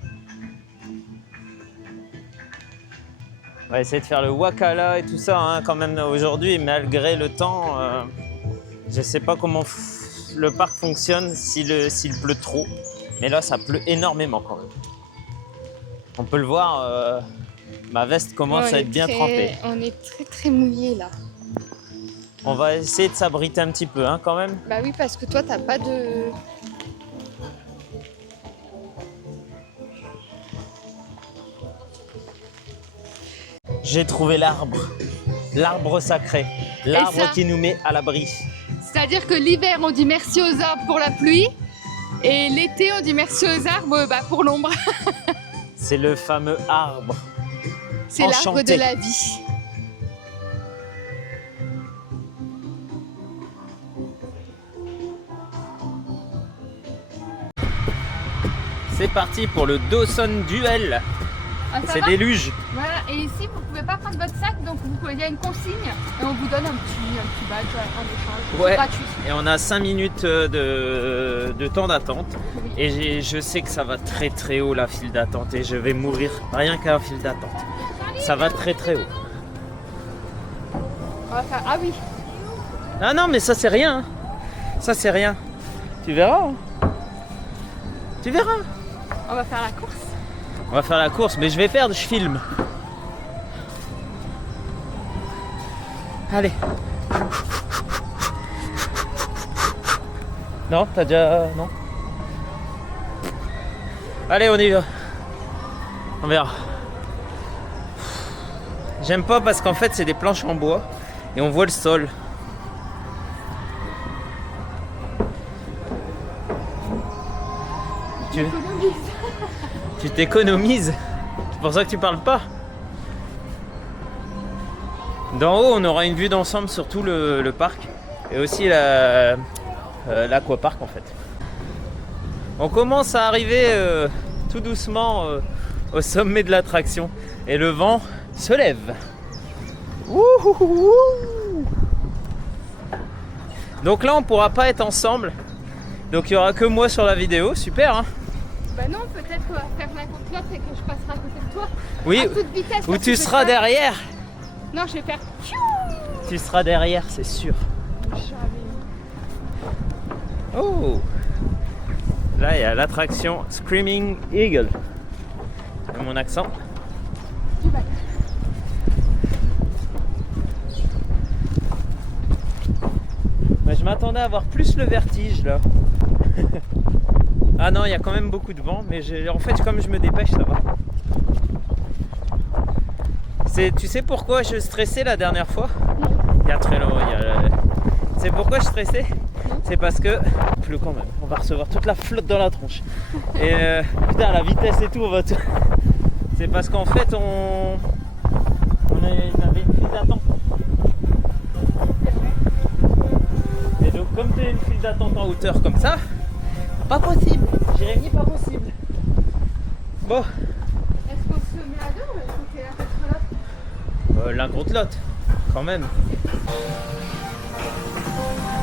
On va essayer de faire le Wakala et tout ça hein, quand même aujourd'hui, malgré le temps. Je sais pas comment le parc fonctionne s'il pleut trop. Mais là, ça pleut énormément quand même. On peut le voir, ma veste commence à être bien trempée. On est très mouillé là. On va essayer de s'abriter un petit peu hein, quand même. Bah oui, parce que toi, t'as pas de... J'ai trouvé l'arbre. L'arbre sacré. L'arbre qui nous met à l'abri. C'est-à-dire que l'hiver, on dit merci aux arbres pour la pluie. Et l'été, on dit merci aux arbres pour l'ombre. C'est le fameux arbre. C'est l'arbre de la vie. C'est parti pour le Dawson Duel. C'est déluge. Voilà, et ici vous pouvez pas prendre votre sac, donc il y a une consigne et on vous donne un petit badge en échange. Ouais. Gratuit. Et on a 5 minutes de temps d'attente. Oui. Et je sais que ça va très haut la file d'attente et je vais mourir rien qu'à la file d'attente. Ça va très haut. On va faire... Ah oui. Ah non mais ça c'est rien. Ça c'est rien. Tu verras. Hein. Tu verras. On va faire la course. On va faire la course, mais je filme. Allez. Non, t'as déjà... Non. Allez, on y va. On verra. J'aime pas parce qu'en fait, c'est des planches en bois et on voit le sol. Tu t'économises. C'est pour ça que tu parles pas. D'en haut, on aura une vue d'ensemble sur tout le parc et aussi l'aquapark en fait. On commence à arriver tout doucement au sommet de l'attraction et le vent se lève. Ouhouhou. Donc là, on pourra pas être ensemble. Donc il y aura que moi sur la vidéo. Super, hein? Bah non, peut-être qu'on va faire l'un contre l'autre et que je passerai à côté de toi. Oui, à toute vitesse, ou tu seras derrière. Non, je vais faire... Tu seras derrière, c'est sûr. Oh! Là, il y a l'attraction Screaming Eagle. C'est mon accent. Mais je m'attendais à avoir plus le vertige là. Ah non, il y a quand même beaucoup de vent, mais en fait, comme je me dépêche, ça va. Tu sais pourquoi je stressais la dernière fois? Il y a très longtemps. C'est pourquoi je stressais? C'est parce que il pleut quand même. On va recevoir toute la flotte dans la tronche. Et putain, la vitesse et tout, on va tout. C'est parce qu'en fait, on avait une file d'attente. Et donc, comme tu as une file d'attente en hauteur comme ça, pas possible. Jérémy, pas possible. Bon. Est-ce qu'on se met à deux ou est-ce qu'on fait l'un contre l'autre? L'un contre l'autre, quand même.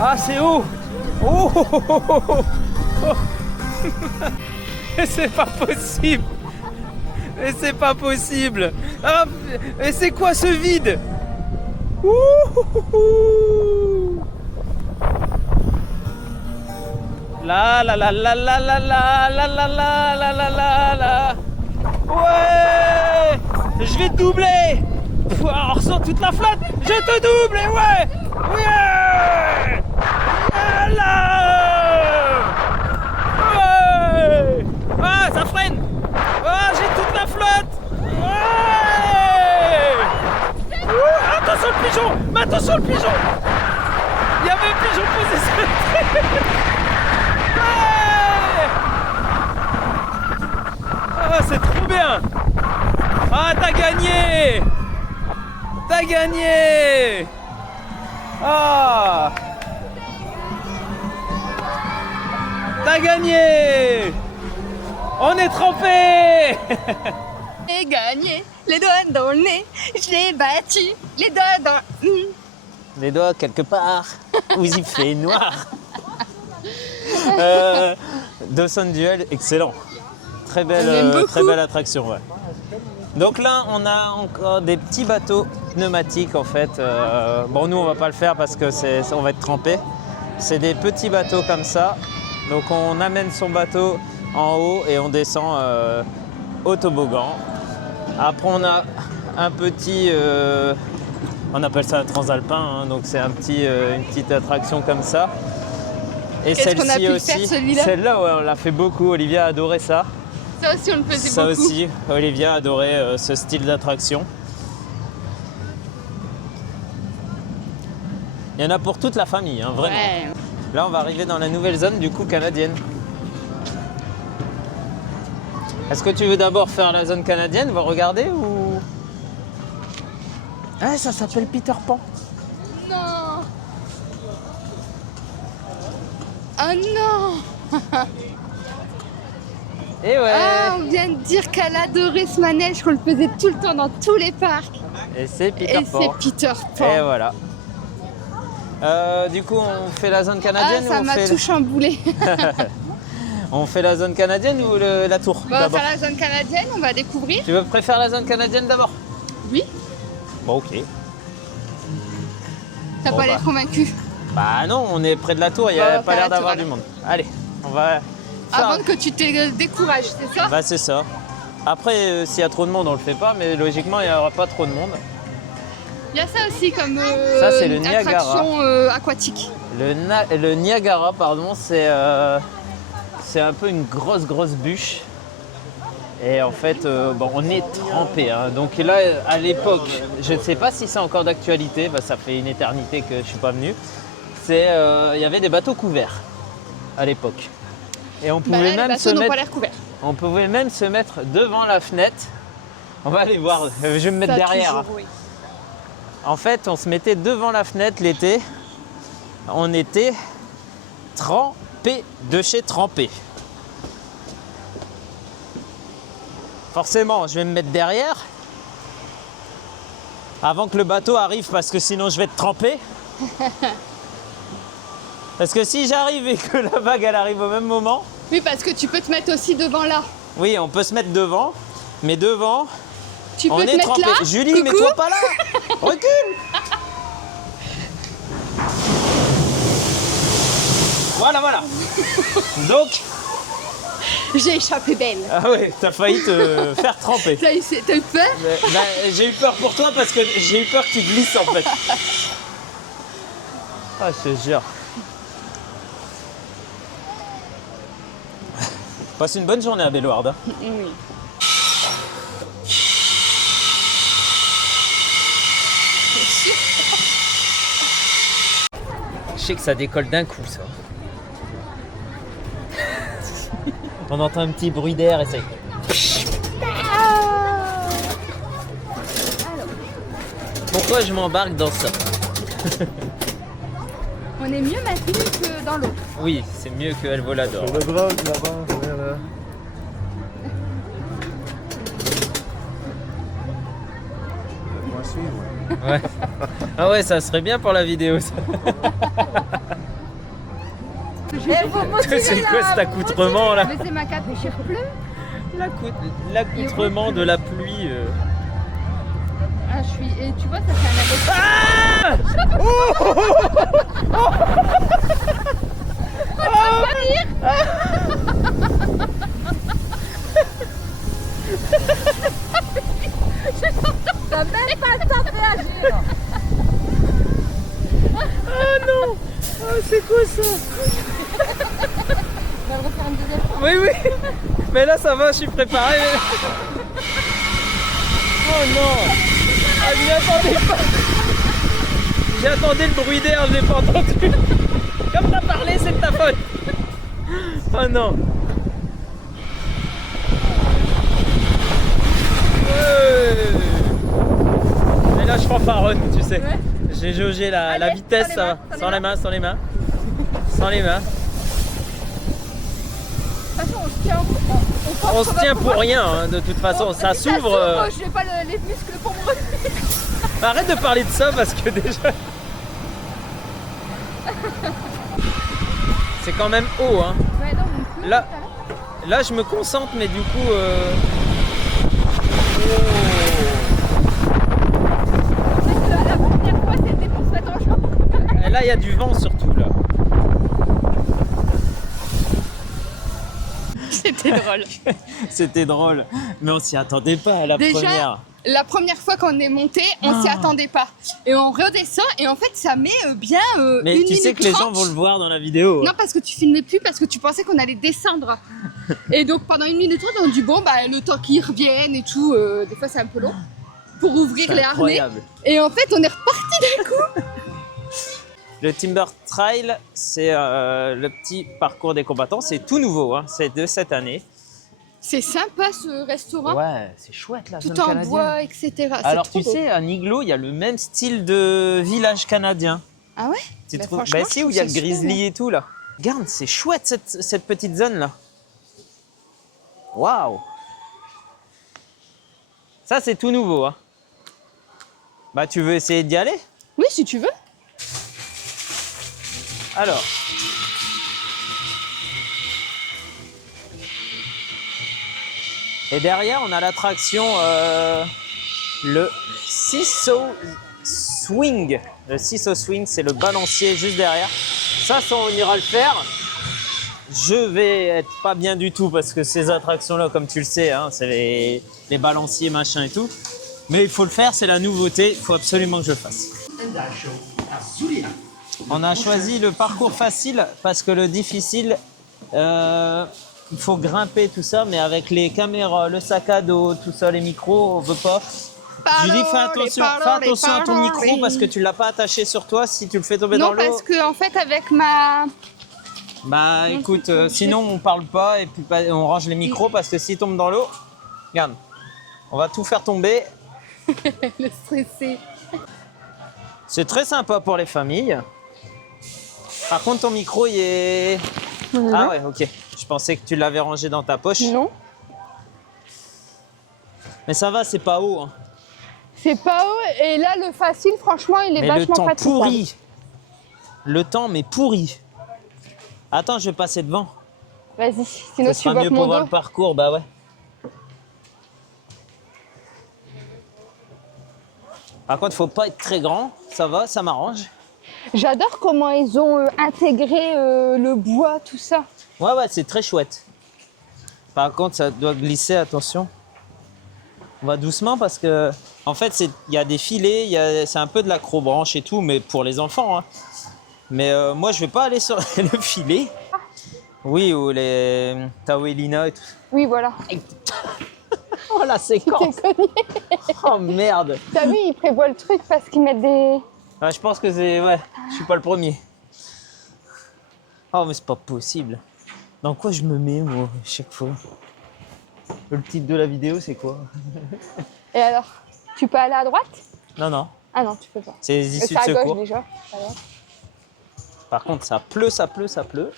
Ah, c'est haut. Oh, oh, oh, oh, oh, oh. C'est pas possible. Mais c'est pas possible. Ah, mais c'est quoi ce vide? Ouh, ouh, ouh. La la la la la la la la la la la la la la. Ouais. Je vais te doubler. On ressent toute la flotte. Je te double et ouais. Ouais. Là. Ouais. Ah, ça freine. Ah, j'ai toute la flotte. Ouais. Attention le pigeon. Mais attention le pigeon. Il y avait un pigeon posé sur le trait. Ah, c'est trop bien. Ah, t'as gagné. T'as gagné. Ah. T'as gagné. On est trempé. J'ai gagné, les doigts dans le nez, je l'ai battu, les doigts dans... Les doigts quelque part où il fait noir. Dawson Duel, excellent. Très belle attraction, ouais. Donc là, on a encore des petits bateaux pneumatiques en fait. Bon, nous, on va pas le faire parce que on va être trempé. C'est des petits bateaux comme ça. Donc on amène son bateau en haut et on descend au toboggan. Après, on a un petit, on appelle ça un transalpin, hein, donc c'est une petite attraction comme ça. Et Qu'est-ce qu'on a pu celle-ci faire, aussi, celui-là celle-là, ouais, on l'a fait beaucoup. Olivia a adoré ça. Ça aussi, on le faisait Ça beaucoup. aussi, Olivia a adoré ce style d'attraction. Il y en a pour toute la famille, hein, vraiment. Ouais. Là, on va arriver dans la nouvelle zone du coup canadienne. Est-ce que tu veux d'abord faire la zone canadienne, on va regarder ou... Ah, ça s'appelle Peter Pan. Non. Oh non. Et ouais. Ah, on vient de dire qu'elle adorait ce manège, qu'on le faisait tout le temps dans tous les parcs. Et c'est Peter Et Pan. c'est Peter Pan. Et voilà. Du coup, on fait la zone Ah, canadienne ou ça on m'a fait... tout chamboulé. On fait la zone canadienne ou la tour On va d'abord? faire la zone canadienne, on va découvrir. Tu préfères la zone canadienne d'abord? Oui. Bon, ok. T'as Bon, pas l'air convaincu. Bah non, on est près de la tour, il n'y Bah, on a va pas faire l'air la tour, d'avoir du alors. monde. Allez, on va faire... Avant que tu te décourages, c'est ça? Bah c'est ça. Après, s'il y a trop de monde, on le fait pas, mais logiquement, il n'y aura pas trop de monde. Il y a ça aussi comme Ça, c'est le Niagara. attraction aquatique. Le Niagara, pardon, c'est un peu une grosse bûche. Et en fait, bon, on est trempé. Hein. Donc là, à l'époque, je ne sais pas si c'est encore d'actualité, bah, ça fait une éternité que je ne suis pas venu. Il y avait des bateaux couverts à l'époque. Et on Bah pouvait, là, les même se bateaux n'ont mettre, pas l'air couverts. on pouvait même se mettre devant la fenêtre. On va aller voir, je vais me mettre Ça, derrière. toujours, oui. En fait, on se mettait devant la fenêtre l'été. On était trempé de chez trempé. Forcément, je vais me mettre derrière avant que le bateau arrive parce que sinon je vais être trempé. Parce que si j'arrive et que la vague elle arrive au même moment, Oui, parce que tu peux te mettre aussi devant là. oui, on peut se mettre devant, mais devant, Tu on peux te est mettre trempé. là. Julie, coucou. mets-toi pas là. Recule. Voilà. Donc, J'ai échappé belle. ah ouais, t'as failli te faire tremper. T'as eu peur? Bah, j'ai eu peur pour toi parce que j'ai eu peur que tu glisses en fait. Ah, je te jure. Passe une bonne journée à Bellouard. Hein. Oui. Je sais que ça décolle d'un coup, ça. On entend un petit bruit d'air et ça. Pourquoi je m'embarque dans ça? On est mieux maintenu que dans l'eau. Oui, c'est mieux que El Volador. Le drogue là-bas, voilà. Moi suivre. Ouais. Ah ouais, ça serait bien pour la vidéo, ça. C'est quoi cet accoutrement là? Mais c'est ma cape, il pleut. L'accoutrement de la pluie. Ah, je suis. Et tu vois, ça fait un abat. T'as même pas le temps de réagir. Ah non! Ah, c'est quoi ça? On va le refaire une deuxième fois. Oui. Mais là ça va, je suis préparé. Oh non! Ah, j'y attendais pas! J'attendais le bruit d'air, je l'ai pas entendu. Comme t'as parlé, c'est de ta faute. Oh non! Ouais. Mais là je fanfaronne, tu sais. Ouais. J'ai jaugé la Allez, vitesse, sans les ça mains, va. sans les Sans les mains. Sans les mains. De toute façon, on se tient. On se tient pour rien, hein, de toute façon. Ça s'ouvre. Je n'ai pas les muscles pour me retenir. Arrête de parler de ça parce que déjà. C'est quand même haut, hein. Ouais, non, mon cou, Là- tout à l'heure. Là, je me concentre, mais du coup. Oh. là, il y a du vent surtout là. C'était drôle. C'était drôle, mais on s'y attendait pas à la Déjà, première. La première fois qu'on est monté, on s'y attendait pas. Et on redescend et en fait ça met bien Mais une tu sais minute que les 30. gens vont le voir dans la vidéo. Non, parce que tu filmais plus, parce que tu pensais qu'on allait descendre. Et donc pendant 1 minute 30, on dit bon, bah, le temps qu'ils reviennent et tout, des fois c'est un peu long, pour ouvrir C'est les harnais. incroyable. Et en fait, on est reparti d'un coup. Le Timber Trail, c'est le petit parcours des combattants. C'est tout nouveau, hein. C'est de cette année. C'est sympa ce restaurant, Ouais, c'est chouette la tout en bois, etc. C'est Alors trop tu beau. sais, à Niglo, il y a le même style de village canadien. Ah ouais? Tu Bah, trouves? franchement, Bah si, je où il y a le trouve ça grizzly super, et tout là. Regarde, c'est chouette cette petite zone là. Waouh! Ça c'est tout nouveau, hein. Bah tu veux essayer d'y aller? Oui, si tu veux. Alors. Et derrière, on a l'attraction, le Seesaw Swing. Le Seesaw Swing, c'est le balancier juste derrière. Ça, on ira le faire. Je vais être pas bien du tout parce que ces attractions-là, comme tu le sais, hein, c'est les balanciers, machin et tout. Mais il faut le faire, c'est la nouveauté. Il faut absolument que je le fasse. On a choisi le parcours facile parce que le difficile, il faut grimper tout ça, mais avec les caméras, le sac à dos, tout ça, les micros, on veut pas. Je dis fais attention à ton micro parce que tu l'as pas attaché sur toi. Si tu le fais tomber dans Non, l'eau, parce que en fait, avec ma. bah écoute, sinon on parle pas et puis on range les micros parce que s'il tombe dans l'eau, regarde, on va tout faire tomber. Le stressé. C'est très sympa pour les familles. Par contre, ton micro, il est... Ah ouais, ok. Je pensais que tu l'avais rangé dans ta poche. Non. Mais ça va, c'est pas haut. Hein. C'est pas haut. Et là, le facile, franchement, il est Mais le vachement temps praticable. pourri. Le temps, mais pourri. Attends, je vais passer devant. Vas-y, sinon Ce tu sera vois mieux que pour mon voir dos. le parcours, bah ouais. Par contre, faut pas être très grand. Ça va, ça m'arrange. J'adore comment ils ont intégré le bois, tout ça. Ouais, ouais, c'est très chouette. Par contre, ça doit glisser, attention. On va doucement parce que, en fait, il y a des filets, c'est un peu de l'acrobranche et tout, mais pour les enfants. Hein. Mais moi, je vais pas aller sur le filet. Oui, ou les Tawelina et tout. Oui, voilà. Oh la séquence. T'es connu. Oh merde. T'as vu, ils prévoient le truc parce qu'ils mettent des... Ah, je pense que c'est... Ouais, je suis pas le premier. Oh, mais c'est pas possible. Dans quoi je me mets, moi, chaque fois? Le titre de la vidéo, c'est quoi? Et alors, tu peux aller à droite? Non, non. Ah non, tu peux pas. C'est les issues C'est de à gauche secours. déjà. Alors. Par contre, ça pleut, ça pleut, ça pleut.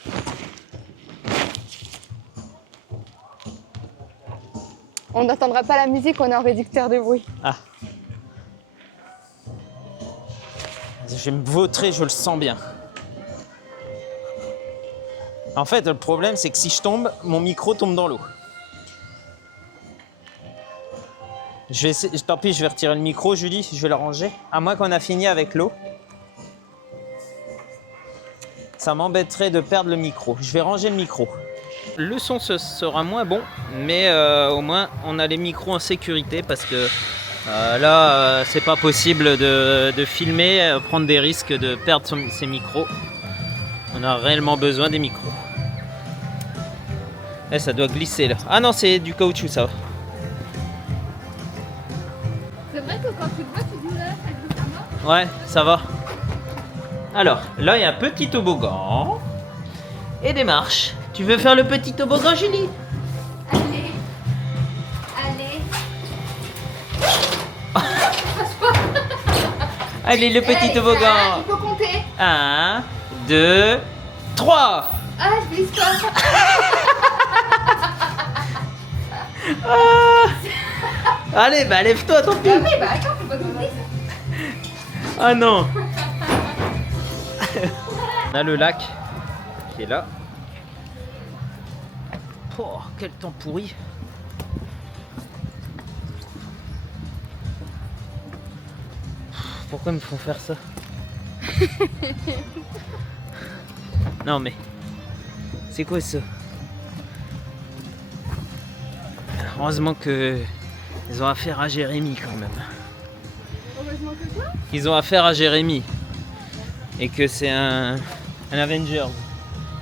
On n'entendra pas la musique, on est en réducteur de bruit. Ah. Je vais me vautrer, je le sens bien. En fait, le problème, c'est que si je tombe, mon micro tombe dans l'eau. Je vais essayer, tant pis, je vais retirer le micro, Julie, je vais le ranger. À moins qu'on a fini avec l'eau. Ça m'embêterait de perdre le micro. Je vais ranger le micro. Le son sera moins bon, mais au moins on a les micros en sécurité parce que là, c'est pas possible de filmer, prendre des risques de perdre ses micros. On a réellement besoin des micros. Et ça doit glisser là. Ah non, c'est du caoutchouc, ça va. C'est vrai que quand tu le vois, tu dis là, ça glisse à mort. Ouais, ça va. Alors, là, il y a un petit toboggan et des marches. Tu veux faire le petit toboggan, Julie? Allez. Allez. Allez, le petit Hey, toboggan. Il faut compter. 1, 2, 3. Ah, je glisse pas. Allez, bah lève-toi, tant pis. Ah oui, bah attends, faut pas que je glisse. Ah non. On a le lac qui est là. Oh, quel temps pourri. Pourquoi ils me font faire ça? Non mais, c'est quoi ça? Heureusement que ils ont affaire à Jérémy quand même. Heureusement que quoi? Ils ont affaire à Jérémy et que c'est un Avenger.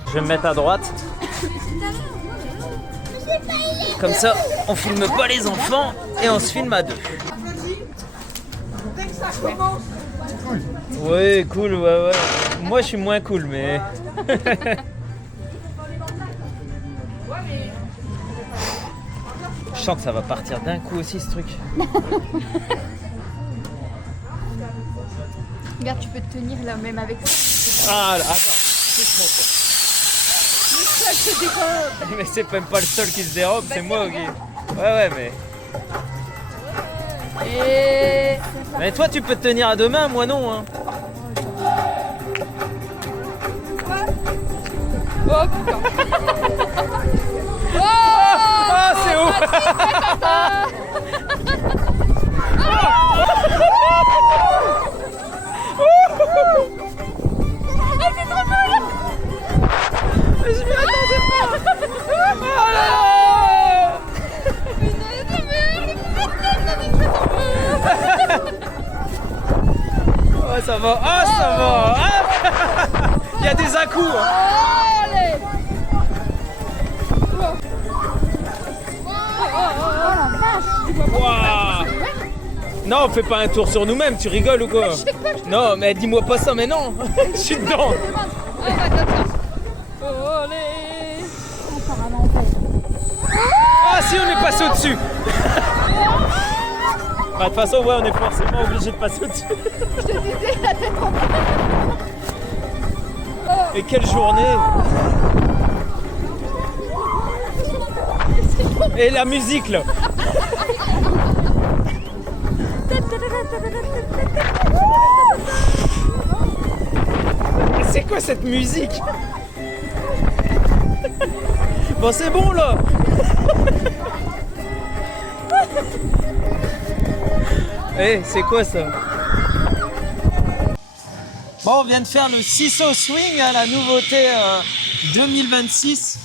Je vais me mettre à droite. Comme ça, on filme pas les enfants et on se filme à deux. Ouais, cool, ouais. Moi, je suis moins cool, mais. Je sens que ça va partir d'un coup aussi, ce truc. Regarde, tu peux te tenir là même avec ça. Ah, là, attends, touche-moi Ça se décolle. pas. Mais c'est même pas le sol qui se dérobe, c'est moi qui. Ouais, mais. Et... Mais toi, tu peux te tenir à deux mains, moi non, hein. Oh putain. Ah, c'est haut. Je m'y attendais pas. Oh là là. Oh, ça va. Ah, ça va. Ah. Il y a des à-coups. Hein. Allez. Waouh. Non, on fait pas un tour sur nous-mêmes, tu rigoles ou quoi? Non, mais dis-moi pas ça, mais non. Je suis dedans. Ah si, on est passé au-dessus. Bah, de toute façon, ouais, on est forcément obligé de passer au-dessus. Je te disais la tête en bas. Et quelle journée. Et la musique là. C'est quoi cette musique? Bon, c'est bon là. Eh, c'est quoi ça? Bon, on vient de faire le Ciso Swing, hein, la nouveauté 2026.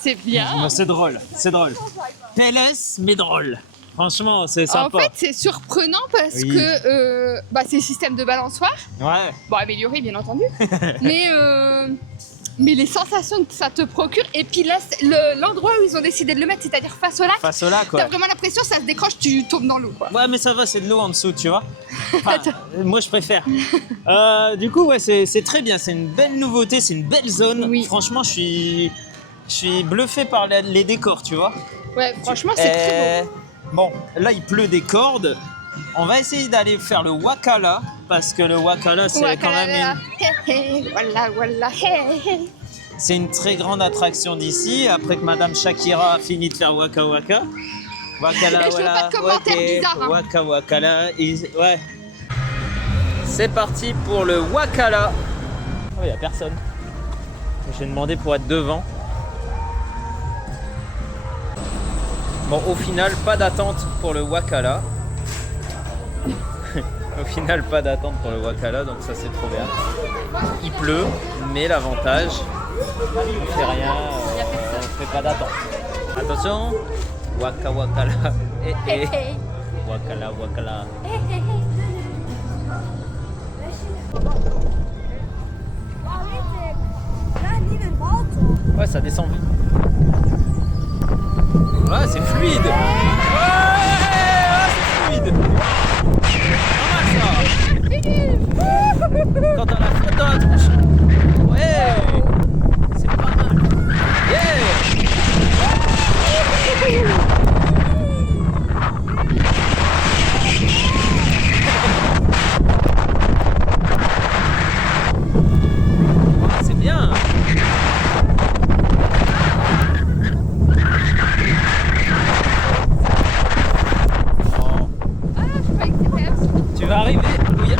C'est bien. C'est drôle, c'est drôle. PLS, mais drôle. Franchement, c'est sympa. En fait, c'est surprenant parce Oui. que c'est le système de balançoire. Ouais. Bon, amélioré, bien entendu. mais les sensations que ça te procure. Et puis là, l'endroit où ils ont décidé de le mettre, c'est-à-dire face au lac, Face au lac, t'as quoi. vraiment l'impression, ça se décroche, tu tombes dans l'eau, quoi. Ouais, mais ça va, c'est de l'eau en dessous, tu vois. Enfin, moi, je préfère. Du coup, ouais, c'est très bien. C'est une belle nouveauté, c'est une belle zone. Oui. Franchement, je suis bluffé par les décors, tu vois. Ouais, franchement, c'est très beau. Bon, là, il pleut des cordes. On va essayer d'aller faire le Wakala, parce que le Wakala, c'est quand même c'est une très grande attraction d'ici. Après que Madame Shakira a fini de faire Waka Waka. Wakala, Et je veux pas de commentaires bizarres, hein. Waka Wakala. Ouais. C'est parti pour le Wakala. Oh, il n'y a personne. J'ai demandé pour être devant. Bon, au final, pas d'attente pour le Wakala. Au final, pas d'attente pour le Wakala, donc ça c'est trop bien. Il pleut, mais l'avantage, on fait rien, on fait pas d'attente. Attention, Waka Wakala, Wakala Wakala. Ouais, ça descend vite. Ouais, c'est fluide. Ouais, c'est fluide. Quand on la flotte dans la tronche. Ouais. C'est pas mal. Yeah. C'est bien. Tu vas arriver. Oui, il y a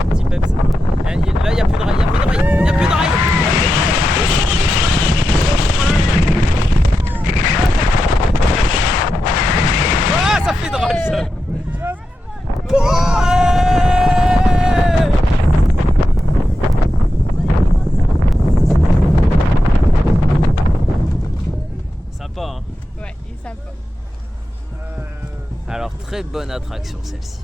un petit peps. Là, il n'y a plus de rail. sympa. Hein. Ouais, il est sympa. Alors, très bonne attraction celle-ci.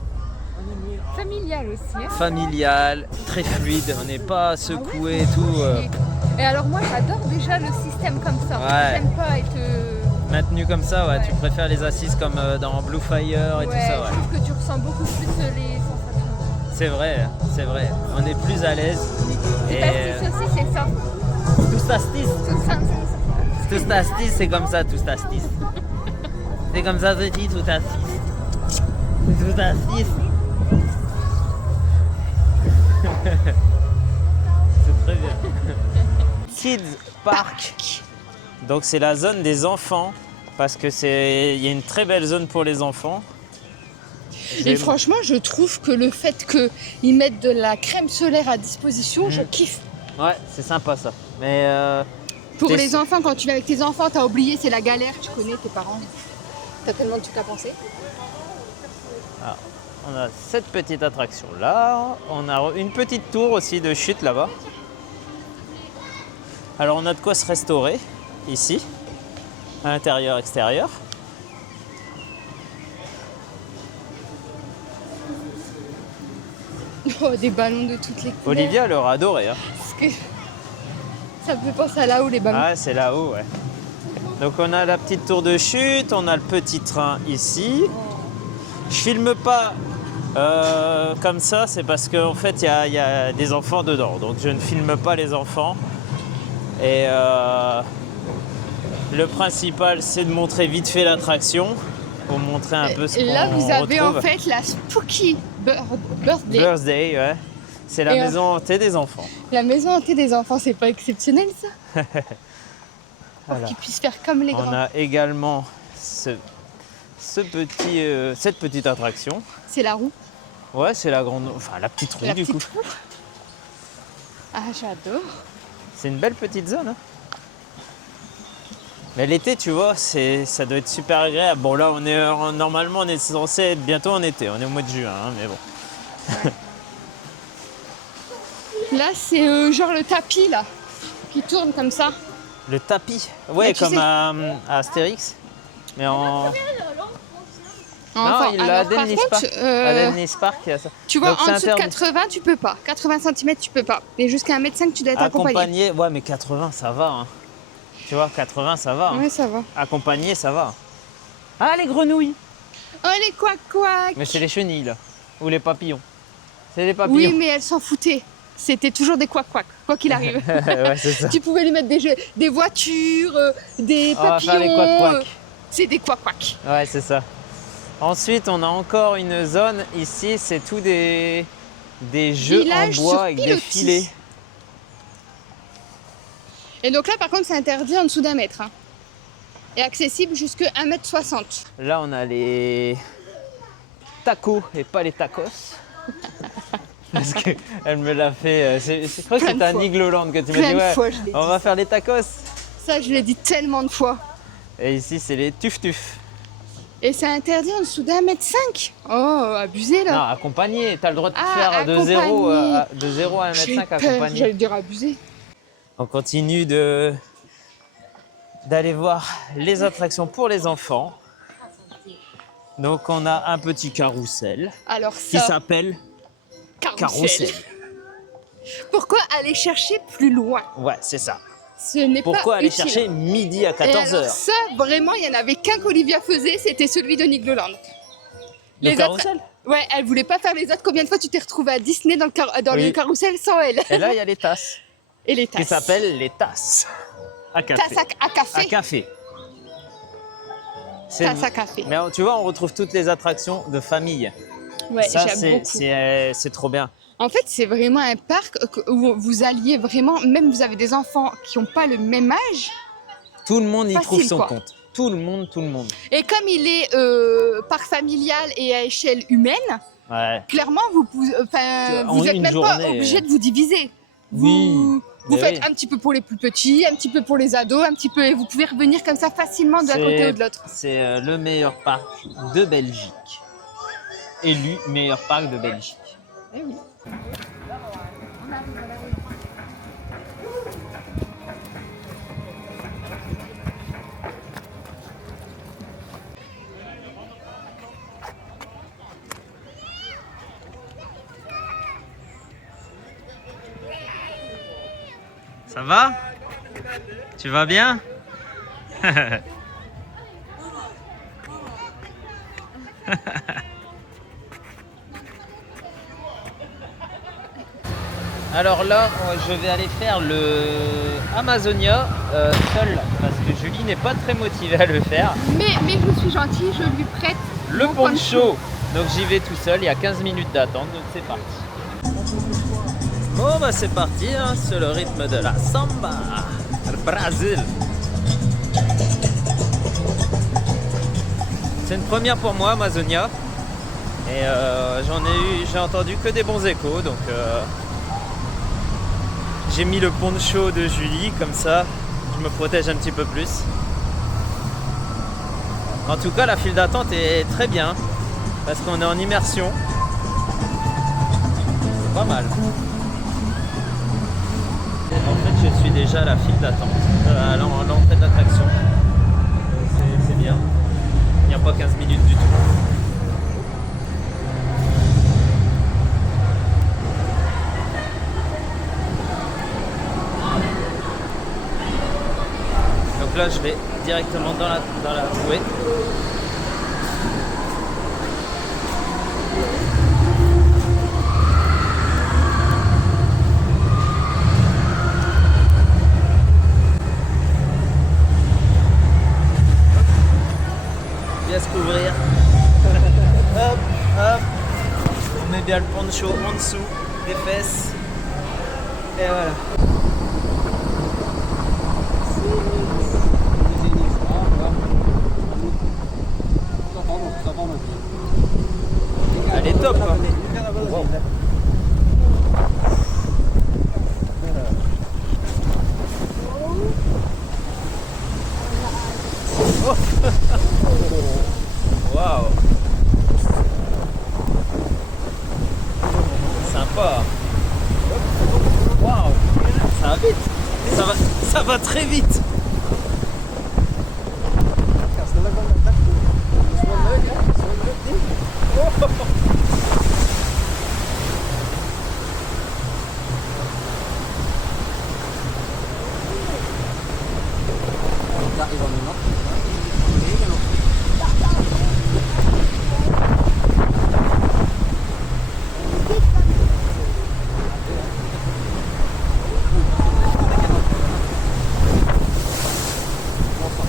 Familial aussi. Hein. Familiale, très fluide, on n'est pas secoué et tout. Et alors moi j'adore déjà le système comme ça. Ouais. J'aime pas être... Maintenu comme ça, ouais. Ouais. Tu préfères les assises comme dans Blue Fire et tout ça, Je ouais. trouve que tu ressens beaucoup plus les sensations. C'est vrai, c'est vrai. On est plus à l'aise. Et pastis aussi c'est ça. Tout astis. Tout ça. Tout astis, c'est comme ça, tout astis. C'est comme ça, c'est dit, tout astis. Tout astis. C'est très bien. Kids Park. Donc c'est la zone des enfants parce que il y a une très belle zone pour les enfants. Et franchement je trouve que le fait qu'ils mettent de la crème solaire à disposition, je kiffe. Ouais, c'est sympa ça. Mais Pour t'es- les enfants, quand tu vas avec tes enfants, t'as oublié, c'est la galère, tu connais tes parents. T'as tellement de trucs à penser. on a cette petite attraction là, on a une petite tour aussi de chute là-bas. Alors on a de quoi se restaurer ici, à l'intérieur, extérieur. Oh, des ballons de toutes les couleurs. Olivia elle aura adoré. Hein. Parce que ça me fait penser à là-haut les ballons. Ah, c'est là-haut, ouais. Donc on a la petite tour de chute, on a le petit train ici. Je filme pas comme ça, c'est parce qu'en fait il y a des enfants dedans, donc je ne filme pas les enfants. Et le principal c'est de montrer vite fait l'attraction, pour montrer un peu ce qu'on Et là vous avez retrouve. en fait la Spooky Birthday. Birthday, ouais. C'est la Et, maison hantée des enfants. La maison hantée des enfants, c'est pas exceptionnel ça? Pour Voilà. qu'ils puissent faire comme les On grands. a également cette petite attraction. C'est la roue. Ouais, c'est la grande, enfin la petite roue La du petite coup. roue. Ah j'adore. C'est une belle petite zone. Hein. Mais l'été, tu vois, ça doit être super agréable. Bon là, normalement, on est censé être bientôt en été. On est au mois de juin, hein, mais bon. Là c'est genre le tapis là, qui tourne comme ça. Le tapis, ouais, Mais tu comme sais- à Astérix, mais en. Enfin, il l'a à alors, par Dennis contre, Park. À Dennis Park, il y a ça. tu vois, Donc, en c'est dessous de interdit. 80, tu peux pas. 80 cm, tu peux pas. Et jusqu'à 1,5 m, tu dois être accompagné. Accompagné, ouais, mais 80, ça va. Hein. Tu vois, 80, ça va. Hein. Ouais, ça va. Accompagné, ça va. Ah, les grenouilles. Oh, les couac-couac. Mais c'est les chenilles, là. Ou les papillons. C'est les papillons. Oui, mais elle s'en foutait. C'était toujours des couac-couac, quoi qu'il arrive. Ouais, c'est ça. Tu pouvais lui mettre des voitures, des On va papillons. faire les couac-couac. C'est des couac-couac. Ouais, c'est ça. Ensuite, on a encore une zone ici, c'est tout des jeux Village en bois sur avec des pilotis. filets. Et donc là, par contre, c'est interdit en dessous d'1 mètre. Hein. Et accessible jusqu'à 1,60 m. Là, on a les tacos et pas les tacos. Parce qu'elle me l'a fait. Je crois que Plein c'était de à fois. Nigloland que tu m'as Plein dit, de ouais, fois, je l'ai on dit va faire les tacos. Ça, je l'ai dit tellement de fois. Et ici, c'est les tuf-tuf. Et c'est interdit en dessous d'1,5 m. Oh, abusé là. Non, accompagné. Tu as le droit de Ah, faire de 0 accompagné. à 1,5 J'ai m peur, accompagné. j'allais dire abusé. On continue d'aller voir les attractions pour les enfants. Donc on a un petit carrousel Alors qui ça, s'appelle carrousel. Pourquoi aller chercher plus loin? Ouais, c'est ça. Ce n'est pas Pourquoi aller utile. chercher midi à Et alors 14h? ça, vraiment, il n'y en avait qu'un qu'Olivia faisait, c'était celui de Nigloland. Le Les carrousel? Ouais, elle voulait pas faire les autres. Combien de fois tu t'es retrouvée à Disney dans Oui. le carrousel sans elle? Et là, il y a les tasses Et les qui tasses. s'appellent les tasses à café. Tasses à café. À café. C'est- Tasses à café. Mais tu vois, on retrouve toutes les attractions de famille. Ouais, Ça, j'aime beaucoup. c'est trop bien. En fait, c'est vraiment un parc où vous alliez vraiment, même vous avez des enfants qui n'ont pas le même âge. Tout le monde y Facile, trouve son quoi. compte. Tout le monde. Et comme il est parc familial et à échelle humaine, Ouais. clairement, En vous n'êtes une même pas journée, obligé de vous diviser. Oui, Vous mais faites oui. un petit peu pour les plus petits, un petit peu pour les ados, un petit peu, et vous pouvez revenir comme ça facilement d'un côté ou de l'autre. C'est le meilleur parc de Belgique. Élu meilleur parc de Belgique. Eh oui. Ça va? Tu vas bien? Alors là, je vais aller faire le Amazonia seul parce que Julie n'est pas très motivée à le faire. Mais je suis gentille, je lui prête Le mon poncho. Donc j'y vais tout seul, il y a 15 minutes d'attente, donc c'est parti. Bon bah c'est parti, hein, sur le rythme de la samba, le Brésil. C'est une première pour moi, Amazonia. Et j'ai entendu que des bons échos, donc j'ai mis le poncho de Julie, comme ça je me protège un petit peu plus. En tout cas, la file d'attente est très bien, parce qu'on est en immersion. C'est pas mal. En fait, je suis déjà à la file d'attente, à l'entrée de l'attraction. C'est bien. Il n'y a pas 15 minutes du tout. Donc là, je vais directement dans la bouée. Bien se couvrir. Hop, hop. On met bien le poncho en dessous des fesses. Et voilà. Elle est top, hein. Wow. Oh. Waouh. Sympa. Waouh. Ça va vite. Ça va très vite.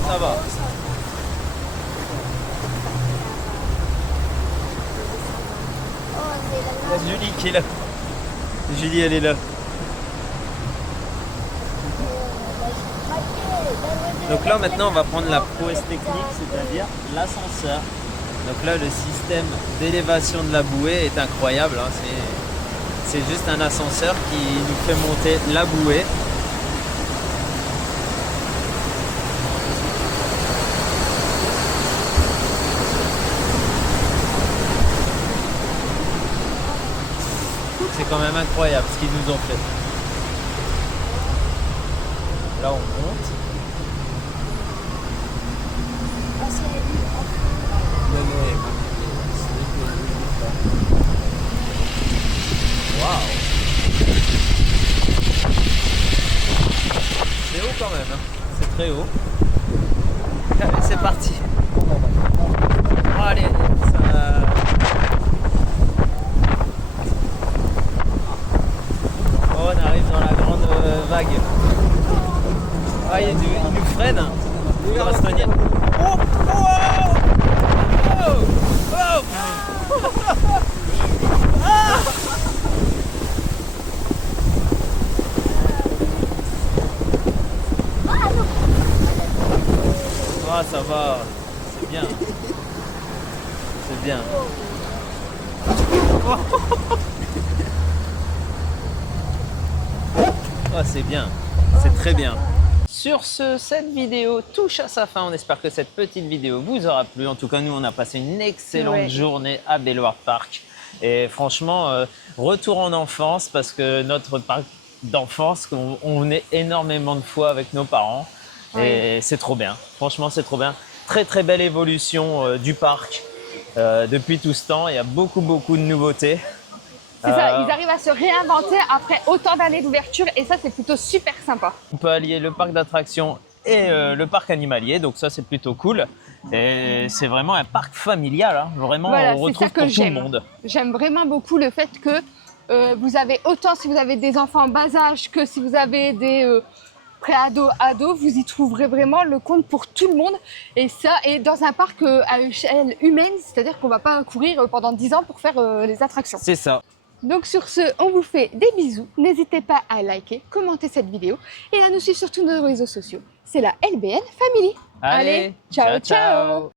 Ça va. Il y a Julie qui est là. Julie, elle est là. Donc là, maintenant, on va prendre la prouesse technique, c'est-à-dire l'ascenseur. Donc là, le système d'élévation de la bouée est incroyable, hein. C'est juste un ascenseur qui nous fait monter la bouée. C'est quand même incroyable ce qu'ils nous ont fait. Là, on monte. Waouh! C'est haut quand même, hein. C'est très haut. Allez, c'est parti. Oh, allez, ça... Oh, on arrive dans la grande vague. Ah, il nous freine. Il va se tenir. Oh! Oh! Oh! Ah! Ah, ça va. C'est bien. C'est bien. Oh, c'est bien. C'est très bien. Sur ce, cette vidéo touche à sa fin. On espère que cette petite vidéo vous aura plu. En tout cas, nous, on a passé une excellente journée à Belvoir Park. Et franchement, retour en enfance, parce que notre parc d'enfance, on venait énormément de fois avec nos parents. Et c'est trop bien. Franchement, c'est trop bien. Très, très belle évolution du parc depuis tout ce temps. Il y a beaucoup, beaucoup de nouveautés. C'est ça, ils arrivent à se réinventer après autant d'années d'ouverture et ça, c'est plutôt super sympa. On peut allier le parc d'attractions et le parc animalier, donc ça c'est plutôt cool. Et c'est vraiment un parc familial, hein. Vraiment Voilà, on c'est retrouve ça que pour tout le j'aime. monde. J'aime vraiment beaucoup le fait que vous avez autant si vous avez des enfants en bas âge que si vous avez des pré-ados, vous y trouverez vraiment le compte pour tout le monde. Et ça, et dans un parc à échelle humaine, c'est-à-dire qu'on ne va pas courir pendant 10 ans pour faire les attractions. C'est ça. Donc sur ce, on vous fait des bisous. N'hésitez pas à liker, commenter cette vidéo et à nous suivre sur tous nos réseaux sociaux. C'est la LBN Family. Allez, ciao, ciao.